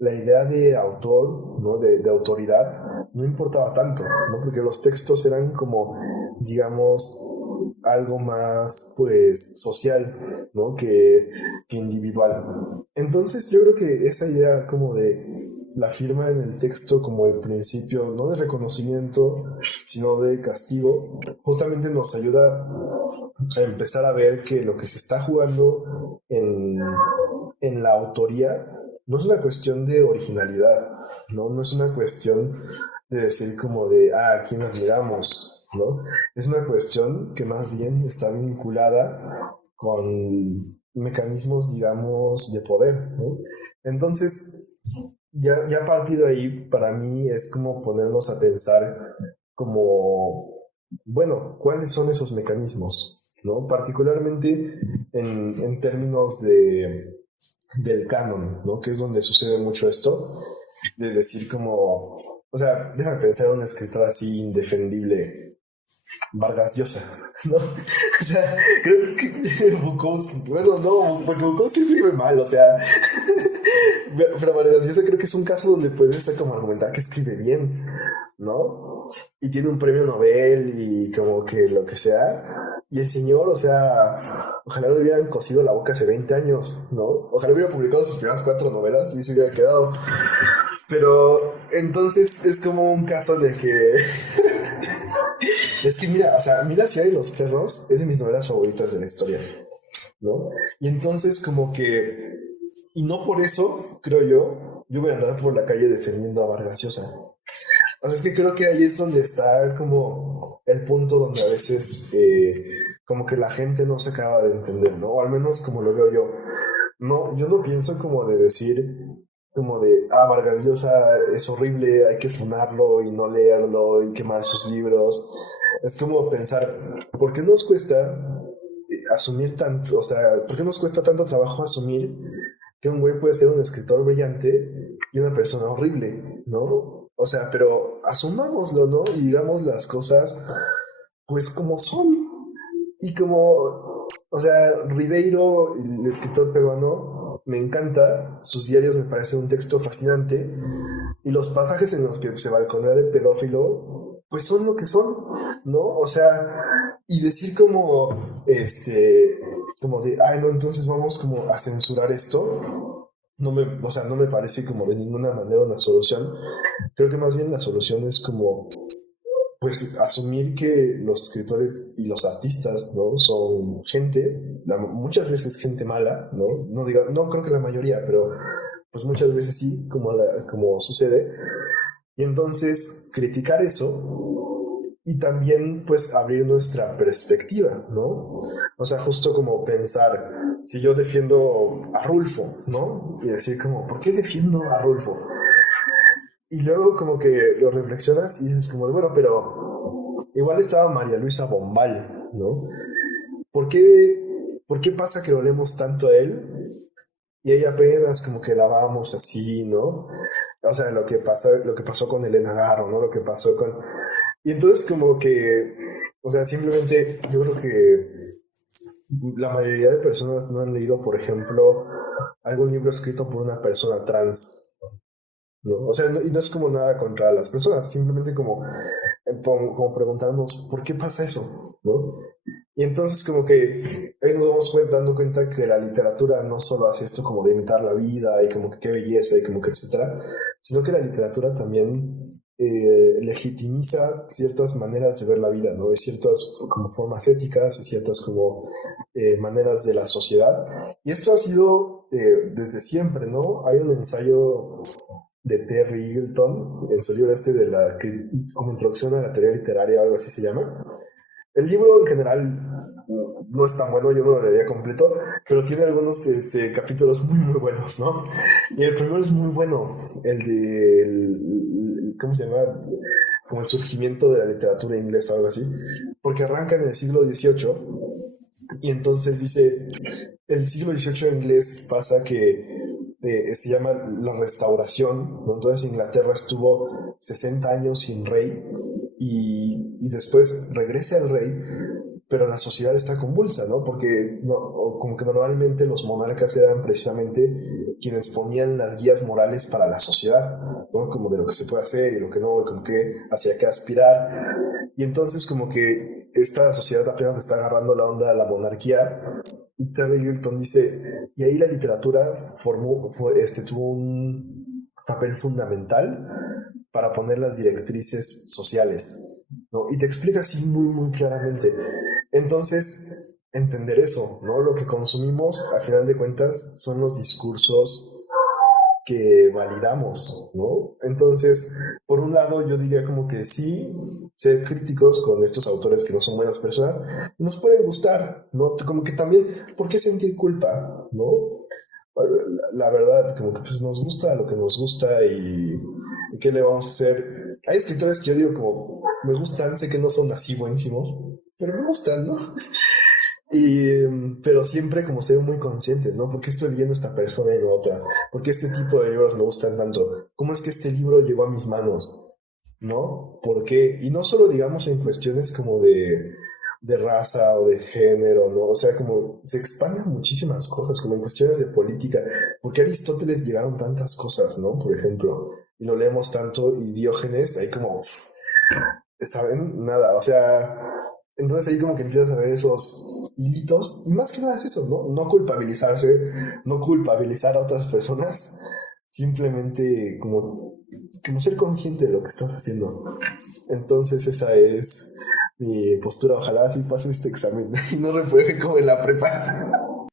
la idea de autor, ¿no? De autoridad, no importaba tanto, ¿no? Porque los textos eran como, digamos, algo más, pues, social, ¿no? Que individual. Entonces, yo creo que esa idea como de la firma en el texto como el principio, no de reconocimiento, sino de castigo, justamente nos ayuda a empezar a ver que lo que se está jugando en la autoría no es una cuestión de originalidad, ¿no? No es una cuestión de decir como de, ¿a quién admiramos? ¿No? Es una cuestión que más bien está vinculada con mecanismos, digamos, de poder, ¿no? Entonces, ya a partir de ahí, para mí es como ponernos a pensar como, bueno, ¿cuáles son esos mecanismos? ¿No? Particularmente en términos del canon, ¿no? Que es donde sucede mucho esto, de decir como, o sea, déjame pensar en un escritor así indefendible, Vargas Llosa, ¿no? O sea, creo que Bukowski, bueno, no, porque Bukowski escribe mal, o sea, pero Vargas Llosa creo que es un caso donde puedes como argumentar que escribe bien, ¿no? Y tiene un premio Nobel y como que lo que sea. Y el señor, o sea, ojalá le hubieran cosido la boca hace 20 años, ¿no? Ojalá hubiera publicado sus primeras 4 novelas y se hubiera quedado. Pero entonces es como un caso de que... Es que mira, o sea, Mira Ciudad y los perros es de mis novelas favoritas de la historia, ¿no? Y entonces como que... Y no por eso, creo yo voy a andar por la calle defendiendo a Vargas Llosa. O sea, es que creo que ahí es donde está como el punto donde a veces como que la gente no se acaba de entender, ¿no? O al menos como lo veo yo. No, yo no pienso como de decir como de, Vargas Llosa es horrible, hay que funarlo y no leerlo y quemar sus libros. Es como pensar, ¿por qué nos cuesta asumir tanto, o sea, por qué nos cuesta tanto trabajo asumir que un güey puede ser un escritor brillante y una persona horrible, ¿no? O sea, pero asumámoslo, ¿no? Y digamos las cosas, pues como son. Y como, o sea, Ribeiro, el escritor peruano, me encanta, sus diarios me parece un texto fascinante, y los pasajes en los que se balconea de pedófilo, pues son lo que son, ¿no? O sea, y decir como, como de, ay, no, entonces vamos como a censurar esto, o sea, no me parece como de ninguna manera una solución. Creo que más bien la solución es como, pues, asumir que los escritores y los artistas, ¿no? Son gente, muchas veces gente mala, ¿no? No creo que la mayoría, pero pues muchas veces sí, como sucede. Y entonces criticar eso y también pues abrir nuestra perspectiva, ¿no? O sea, justo como pensar, si yo defiendo a Rulfo, ¿no? Y decir como, ¿por qué defiendo a Rulfo? Y luego como que lo reflexionas y dices como, bueno, pero igual estaba María Luisa Bombal, ¿no? ¿Por qué pasa que lo leemos tanto a él? Y ella apenas como que la vamos así, ¿no? O sea, lo que pasó con Elena Garro, ¿no? Lo que pasó con... Y entonces como que, o sea, simplemente yo creo que la mayoría de personas no han leído, por ejemplo, algún libro escrito por una persona trans, ¿no? O sea, y no es como nada contra las personas, simplemente como preguntarnos, ¿por qué pasa eso? ¿No? Y entonces como que ahí nos vamos dando cuenta que la literatura no solo hace esto como de imitar la vida y como que qué belleza y como que etcétera, sino que la literatura también legitimiza ciertas maneras de ver la vida, ¿no? Y ciertas como formas éticas y ciertas como maneras de la sociedad. Y esto ha sido desde siempre, ¿no? Hay un ensayo de Terry Eagleton en su libro como introducción a la teoría literaria o algo así se llama. El libro en general no es tan bueno, yo no lo leería completo, pero tiene algunos capítulos muy, muy buenos, ¿no? Y el primero es muy bueno, ¿cómo se llama? Como el surgimiento de la literatura inglesa o algo así, porque arranca en el siglo XVIII y entonces dice, el siglo XVIII inglés pasa que se llama la Restauración, ¿no? Entonces Inglaterra estuvo 60 años sin rey y y después regrese al rey, pero la sociedad está convulsa, ¿no? Porque como que normalmente los monarcas eran precisamente quienes ponían las guías morales para la sociedad, ¿no? Como de lo que se puede hacer y lo que no, y como que hacia qué aspirar. Y entonces como que esta sociedad apenas está agarrando la onda a la monarquía. Y T.B. Egerton dice, y ahí la literatura tuvo un papel fundamental para poner las directrices sociales, ¿no? Y te explica así muy, muy claramente. Entonces, entender eso, ¿no? Lo que consumimos, a final de cuentas, son los discursos que validamos, ¿no? Entonces, por un lado, yo diría como que sí, ser críticos con estos autores que no son buenas personas, nos pueden gustar, ¿no? Como que también, ¿por qué sentir culpa, no? La verdad, como que pues nos gusta lo que nos gusta y ¿qué le vamos a hacer? Hay escritores que yo digo como, me gustan, sé que no son así buenísimos, pero me gustan, ¿no? Pero siempre como ser muy conscientes, ¿no? ¿Por qué estoy leyendo esta persona y no otra? ¿Por qué este tipo de libros me gustan tanto? ¿Cómo es que este libro llegó a mis manos? ¿No? ¿Por qué? Y no solo digamos en cuestiones como de raza o de género, ¿no? O sea, como se expanden muchísimas cosas, como en cuestiones de política. ¿Por qué a Aristóteles llegaron tantas cosas, ¿no? Por ejemplo, y lo leemos tanto, y Diógenes, ahí como, ¿saben? Nada, o sea, entonces ahí como que empiezas a ver esos hilitos, y más que nada es eso, ¿no? No culpabilizarse, no culpabilizar a otras personas, simplemente como ser consciente de lo que estás haciendo. Entonces esa es mi postura. Ojalá así pase este examen y no repruebe como en la prepa.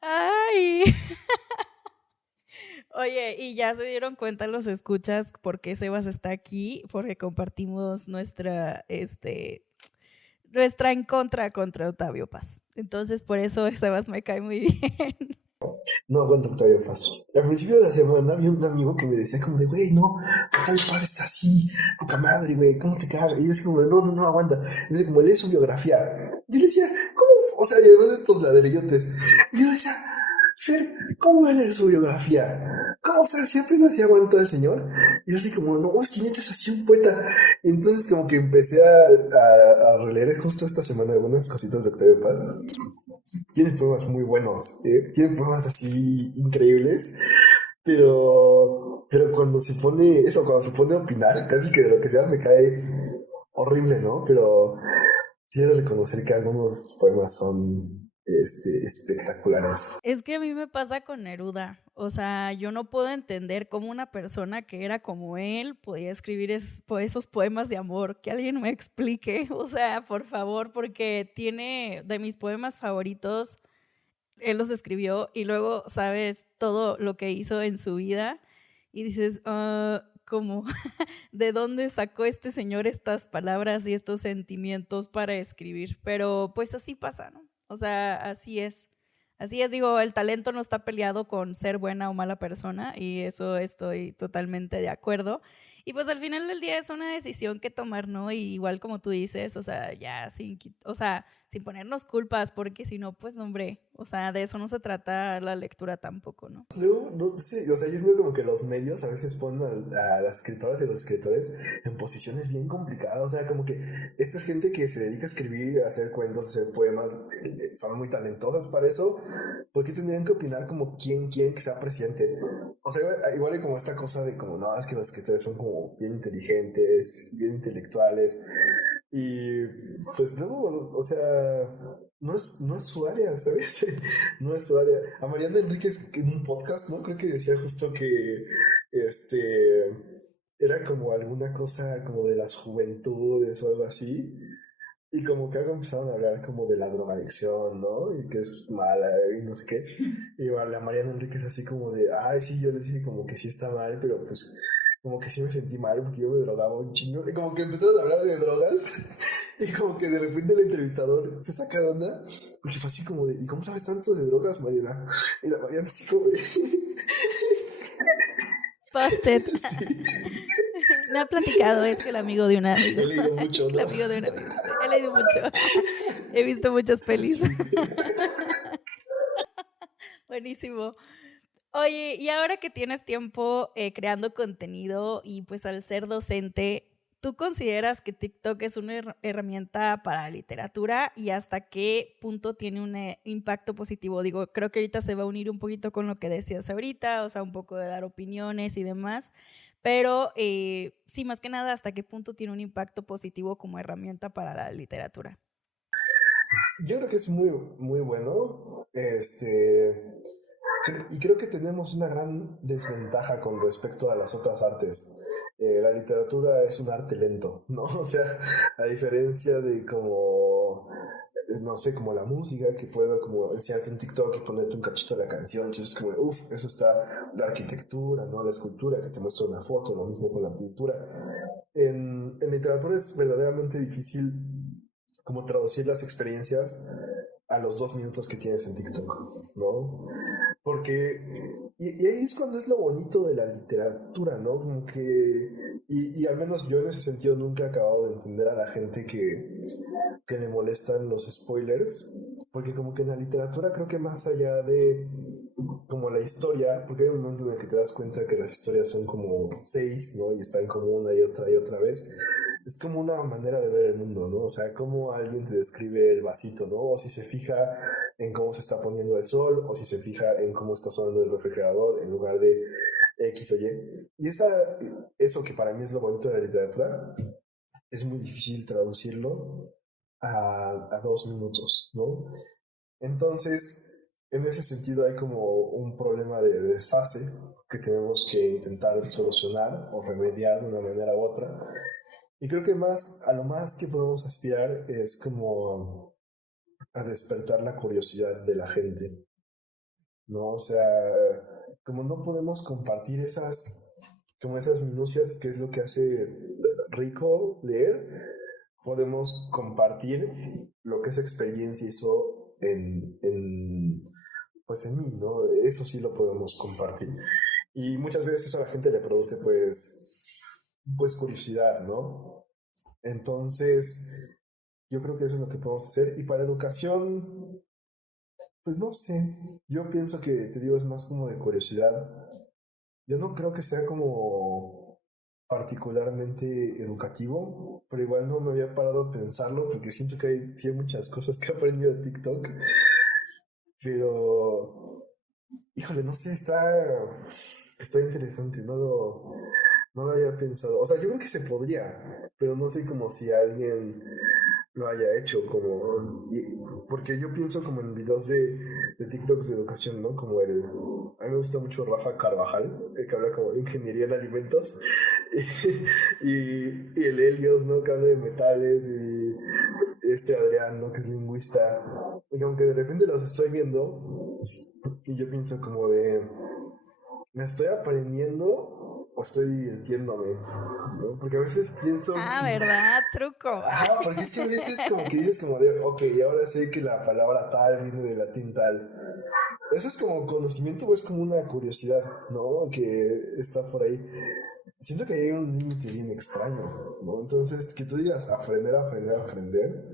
Ay. Oye, y ya se dieron cuenta los escuchas por qué Sebas está aquí, porque compartimos nuestra en contra Octavio Paz. Entonces, por eso Sebas me cae muy bien. No aguanto Octavio Paz. Al principio de la semana vi un amigo que me decía como de, güey, no, Octavio Paz está así, poca madre, güey, ¿cómo te cagas? Y yo así como de, no, aguanta. Y dice, como lee su biografía. Y le decía, ¿cómo? O sea, yo no de estos ladrillotes. Y yo le decía, Fer, ¿cómo va a leer su biografía? ¿Cómo? O sea, si apenas se aguantó el señor. Y yo así como, no, es que neta es así un poeta. Y entonces como que empecé a releer justo esta semana algunas cositas de Octavio Paz. Tiene poemas muy buenos, tiene poemas así increíbles, pero cuando se pone a opinar, casi que de lo que sea me cae horrible, ¿no? Pero sí he de reconocer que algunos poemas son espectaculares. Es que a mí me pasa con Neruda. O sea, yo no puedo entender cómo una persona que era como él podía escribir esos poemas de amor. Que alguien me explique. O sea, por favor, porque tiene de mis poemas favoritos. Él los escribió y luego sabes todo lo que hizo en su vida y dices, ¿cómo? ¿De dónde sacó este señor estas palabras y estos sentimientos para escribir? Pero pues así pasa, ¿no? O sea, así es. Así es, digo, el talento no está peleado con ser buena o mala persona y eso estoy totalmente de acuerdo. Y pues al final del día es una decisión que tomar, ¿no? Y igual como tú dices, o sea, ya sin ponernos culpas, porque si no, pues hombre, o sea, de eso no se trata la lectura tampoco, ¿no? Luego, no, sí, o sea, yo siento como que los medios a veces ponen a las escritoras y los escritores en posiciones bien complicadas, o sea, como que esta es gente que se dedica a escribir, a hacer cuentos, a hacer poemas, son muy talentosas para eso. ¿Por qué tendrían que opinar como quién quieren que sea presidente? O sea, igual hay como esta cosa de como, no, es que los escritores son como bien inteligentes, bien intelectuales. Y pues luego, o sea, no es su área, ¿sabes? No es su área. A Mariana Enríquez en un podcast, ¿no? Creo que decía justo que era como alguna cosa como de las juventudes o algo así. Y como que algo empezaron a hablar como de la drogadicción, ¿no? Y que es mala y no sé qué. Y la Mariana Enríquez así como de, ay, sí, yo les dije como que sí está mal, pero pues como que sí me sentí mal porque yo me drogaba un chingo. Y como que empezaron a hablar de drogas. Y como que de repente el entrevistador se saca de onda. Porque fue así como de, ¿y cómo sabes tanto de drogas, Mariana? Y la Mariana así como de... Busted. Sí. Me ha platicado, es que el amigo de un amigo. He leído mucho, ¿no? El amigo de un amigo. He leído mucho. He visto muchas pelis. Sí. Buenísimo. Oye, y ahora que tienes tiempo creando contenido y pues al ser docente, ¿tú consideras que TikTok es una herramienta para la literatura y hasta qué punto tiene un impacto positivo? Digo, creo que ahorita se va a unir un poquito con lo que decías ahorita, o sea, un poco de dar opiniones y demás, pero sí, más que nada, ¿hasta qué punto tiene un impacto positivo como herramienta para la literatura? Yo creo que es muy, muy bueno. Y creo que tenemos una gran desventaja con respecto a las otras artes. La literatura es un arte lento, ¿no? O sea, a diferencia de como, no sé, como la música, que puedo como enseñarte un TikTok y ponerte un cachito de la canción, entonces es como, uff, eso está la arquitectura, ¿no? La escultura, que te muestra una foto, lo mismo con la pintura. En literatura es verdaderamente difícil como traducir las experiencias a los 2 minutos que tienes en TikTok, ¿no? Porque, y ahí es cuando es lo bonito de la literatura, ¿no? Como que, y al menos yo en ese sentido nunca he acabado de entender a la gente que le molestan los spoilers, porque como que en la literatura creo que más allá de como la historia, porque hay un momento en el que te das cuenta que las historias son como 6, ¿no? Y están como una y otra vez. Es como una manera de ver el mundo, ¿no? O sea, cómo alguien te describe el vasito, ¿no? O si se fija en cómo se está poniendo el sol, o si se fija en cómo está sonando el refrigerador en lugar de X o Y. Y eso que para mí es lo bonito de la literatura, es muy difícil traducirlo a 2 minutos, ¿no? Entonces, en ese sentido hay como un problema de desfase que tenemos que intentar solucionar o remediar de una manera u otra. Y creo que a lo más que podemos aspirar es como a despertar la curiosidad de la gente, ¿no? O sea, como no podemos compartir como esas minucias, que es lo que hace rico leer, podemos compartir lo que esa experiencia hizo pues en mí, ¿no? Eso sí lo podemos compartir. Y muchas veces eso a la gente le produce, pues curiosidad, ¿no? Entonces, yo creo que eso es lo que podemos hacer. Y para educación, pues no sé. Yo pienso que, te digo, es más como de curiosidad. Yo no creo que sea como particularmente educativo, pero igual no me había parado a pensarlo porque siento que sí hay muchas cosas que he aprendido de TikTok, pero híjole, no sé, está interesante, no lo había pensado. O sea, yo creo que se podría, pero no sé como si alguien lo haya hecho, porque yo pienso como en videos de TikToks de educación, ¿no? A mí me gusta mucho Rafa Carvajal, el que habla como de ingeniería en alimentos, y el Helios, ¿no? Que habla de metales, y este Adrián, ¿no? Que es lingüista, y como que de repente los estoy viendo, y yo pienso como ¿me estoy aprendiendo o estoy divirtiéndome? ¿No? Porque a veces pienso Ah, que... ¿verdad? Truco. Ajá, porque es que a veces como que dices como ok, ahora sé que la palabra tal viene del latín tal. Eso es como conocimiento o es como una curiosidad, ¿no? Que está por ahí. Siento que hay un límite bien extraño, ¿no? Entonces, que tú digas aprender, aprender, aprender,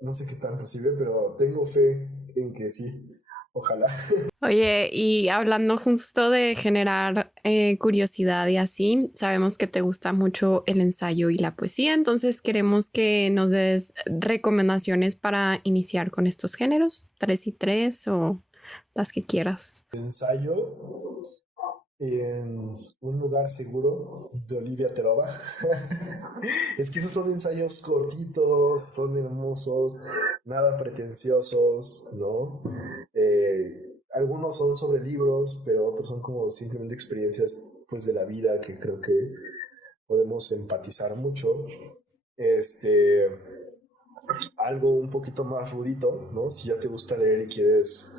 no sé qué tanto sirve, pero tengo fe en que sí. Ojalá. Oye, y hablando justo de generar curiosidad y así, sabemos que te gusta mucho el ensayo y la poesía, entonces queremos que nos des recomendaciones para iniciar con estos géneros, 3 y 3 o las que quieras. Ensayo en un lugar seguro de Olivia Terova. Es que esos son ensayos cortitos, son hermosos, nada pretenciosos, ¿no? Algunos son sobre libros, pero otros son como simplemente experiencias pues de la vida que creo que podemos empatizar mucho. Este, algo un poquito más rudito, ¿no? Si ya te gusta leer y quieres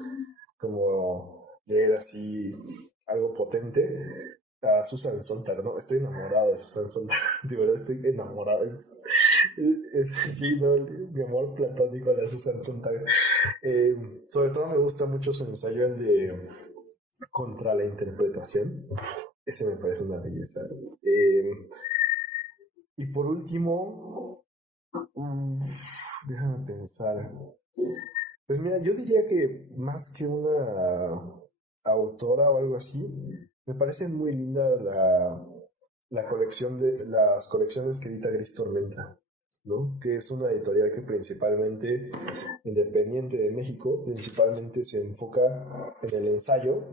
como leer así algo potente, a Susan Sontag, ¿no? Estoy enamorado de Susan Sontag, de verdad estoy enamorado. Sí, ¿no? Mi amor platónico a la Susan Sontag. Sobre todo me gusta mucho su ensayo, el de Contra la interpretación. Ese me parece una belleza. Y por último, déjame pensar. Pues mira, yo diría que más que autora o algo así. Me parece muy linda la colección de las colecciones que edita Gris Tormenta, ¿no? Que es una editorial que principalmente, independiente de México, principalmente se enfoca en el ensayo.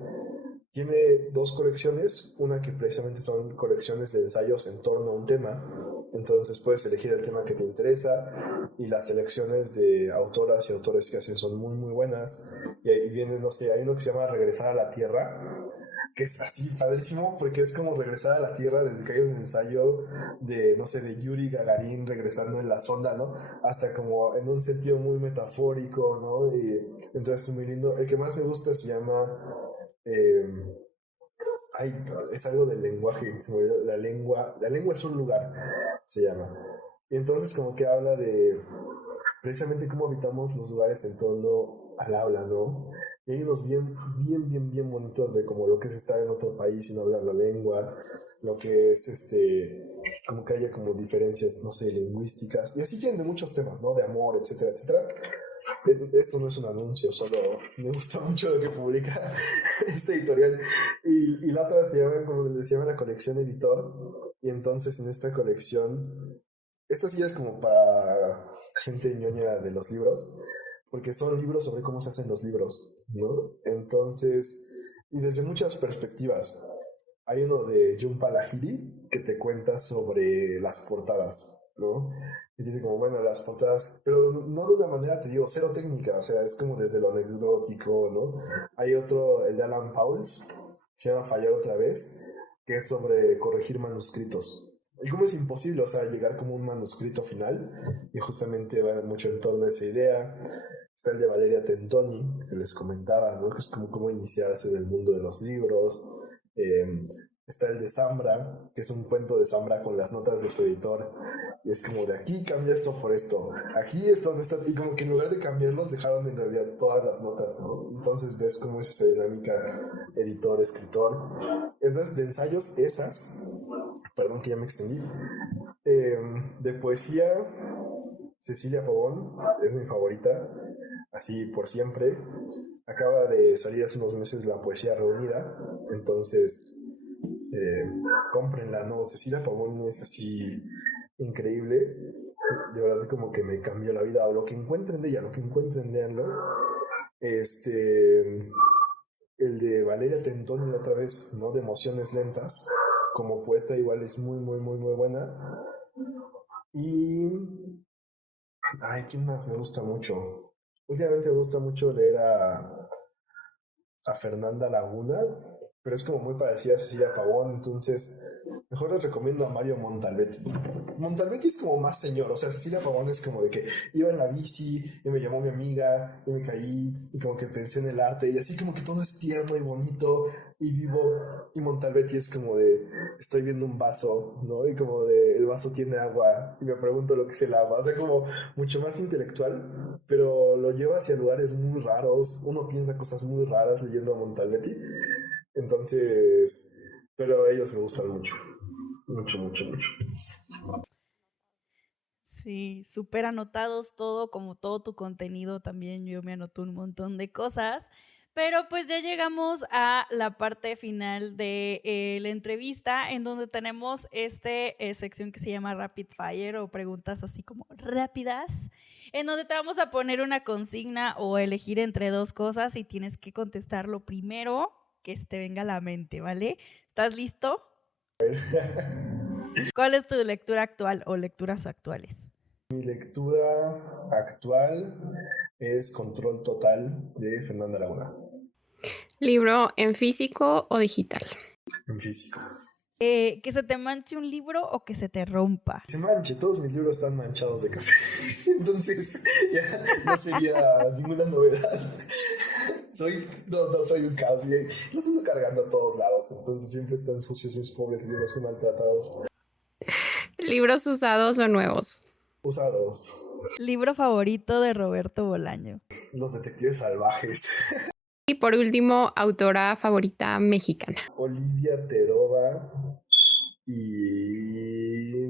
Tiene dos colecciones, una que precisamente son colecciones de ensayos en torno a un tema, entonces puedes elegir el tema que te interesa y las selecciones de autoras y autores que hacen son muy muy buenas. Y ahí viene, no sé, hay uno que se llama Regresar a la Tierra, que es así padrísimo porque es como regresar a la Tierra desde que hay un ensayo de, no sé, de Yuri Gagarin regresando en la sonda, ¿no? Hasta como en un sentido muy metafórico, ¿no? Y entonces es muy lindo. El que más me gusta se llama... ay, es algo del lenguaje, se me olvidó, la lengua es un lugar, se llama. Y entonces como que habla de precisamente cómo habitamos los lugares en torno al habla, ¿no? Y hay unos bien bonitos de como lo que es estar en otro país y no hablar la lengua, lo que es como que haya como diferencias, no sé, lingüísticas, y así tienen de muchos temas, ¿no? De amor, etcétera, etcétera. Esto no es un anuncio, solo me gusta mucho lo que publica esta editorial. Y la otra se llama, como les llama, la colección Editor. Y entonces en esta colección, esta sí es como para gente ñoña de los libros, porque son libros sobre cómo se hacen los libros, ¿no? Entonces, y desde muchas perspectivas. Hay uno de Jhumpa Lahiri que te cuenta sobre las portadas, ¿no? Y dice como, bueno, las portadas, pero no de una manera, te digo, cero técnica, o sea, es como desde lo anecdótico, ¿no? Hay otro, el de Alan Pauls, se llama Fallar otra vez, que es sobre corregir manuscritos. Y cómo es imposible, o sea, llegar como un manuscrito final, y justamente va mucho en torno a esa idea. Está el de Valeria Tentoni, que les comentaba, ¿no? Que es como cómo iniciarse en el mundo de los libros. Está el de Zambra, que es un cuento de Zambra con las notas de su editor. Y es como de aquí cambia esto por esto. Aquí es donde está. Y como que en lugar de cambiarlos, dejaron en realidad todas las notas, ¿no? Entonces ves cómo es esa dinámica editor-escritor. Entonces, de ensayos, esas. Perdón que ya me extendí. De poesía, Cecilia Pavón es mi favorita. Así por siempre. Acaba de salir hace unos meses La Poesía Reunida, entonces cómprenla, ¿no? Cecilia Pavón es así increíble, de verdad como que me cambió la vida, o lo que encuentren de ella, lo que encuentren, léanlo. El de Valeria Tentoni otra vez, ¿no? De Emociones Lentas, como poeta igual es muy buena. Y... ay, ¿quién más me gusta mucho? Últimamente me gusta mucho leer a Fernanda Laguna, pero es como muy parecida a Cecilia Pavón, entonces mejor les recomiendo a Mario Montalbetti. Montalbetti es como más señor, o sea, Cecilia Pavón es como de que iba en la bici y me llamó mi amiga y me caí y como que pensé en el arte y así como que todo es tierno y bonito y vivo, y Montalbetti es como de estoy viendo un vaso, ¿no? Y como de el vaso tiene agua y me pregunto lo que es el agua, o sea, como mucho más intelectual, pero lo lleva hacia lugares muy raros, uno piensa cosas muy raras leyendo a Montalbetti. Entonces, pero ellos me gustan mucho. Mucho. Sí, súper anotados todo, como todo tu contenido también. Yo me anoté un montón de cosas. Pero pues ya llegamos a la parte final de la entrevista, en donde tenemos sección que se llama Rapid Fire, o preguntas así como rápidas, en donde te vamos a poner una consigna o elegir entre dos cosas y tienes que contestar lo primero que se te venga a la mente, ¿vale? ¿Estás listo? ¿Cuál es tu lectura actual o lecturas actuales? Mi lectura actual es Control Total de Fernanda Laguna. ¿Libro en físico o digital? En físico. ¿Que se te manche un libro o que se te rompa? Se manche, todos mis libros están manchados de café. Entonces ya no sería ninguna novedad. Soy un caos y los ando cargando a todos lados. Entonces siempre están sucios mis pobres libros y maltratados. ¿Libros usados o nuevos? Usados. ¿Libro favorito de Roberto Bolaño? Los detectives salvajes. Y por último, autora favorita mexicana. Olivia Terova y...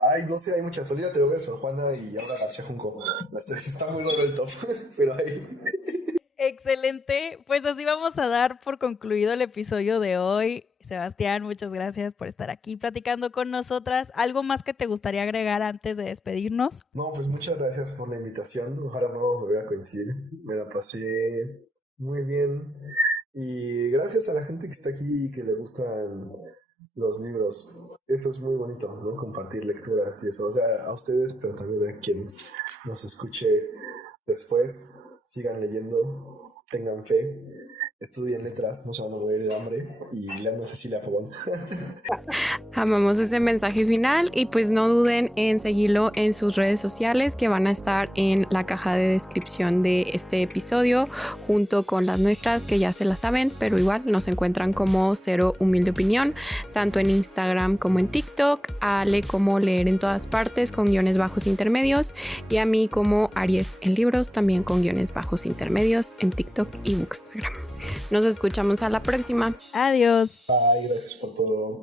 ay, no sé, hay muchas. Olivia Terova, Sor Juana y Aura García Junco. Las tres, está muy raro el top, pero hay... Excelente, pues así vamos a dar por concluido el episodio de hoy. Sebastián, muchas gracias por estar aquí platicando con nosotras. ¿Algo más que te gustaría agregar antes de despedirnos? No, pues muchas gracias por la invitación. Ojalá podamos volver a coincidir. Me la pasé muy bien. Y gracias a la gente que está aquí y que le gustan los libros. Eso es muy bonito, ¿no? Compartir lecturas y eso. O sea, a ustedes, pero también a quien nos escuche después. Sigan leyendo, tengan fe, estudien letras, no se van a morir de hambre y lean a Cecilia Pavón. Amamos ese mensaje final y pues no duden en seguirlo en sus redes sociales que van a estar en la caja de descripción de este episodio junto con las nuestras que ya se las saben, pero igual nos encuentran como Cero Humilde Opinión, tanto en Instagram como en TikTok, a Ale como Leer en Todas Partes con guiones bajos intermedios y a mí como Aries en Libros también con guiones bajos intermedios en TikTok y Bookstagram. Nos escuchamos a la próxima. Adiós. Bye, gracias por todo.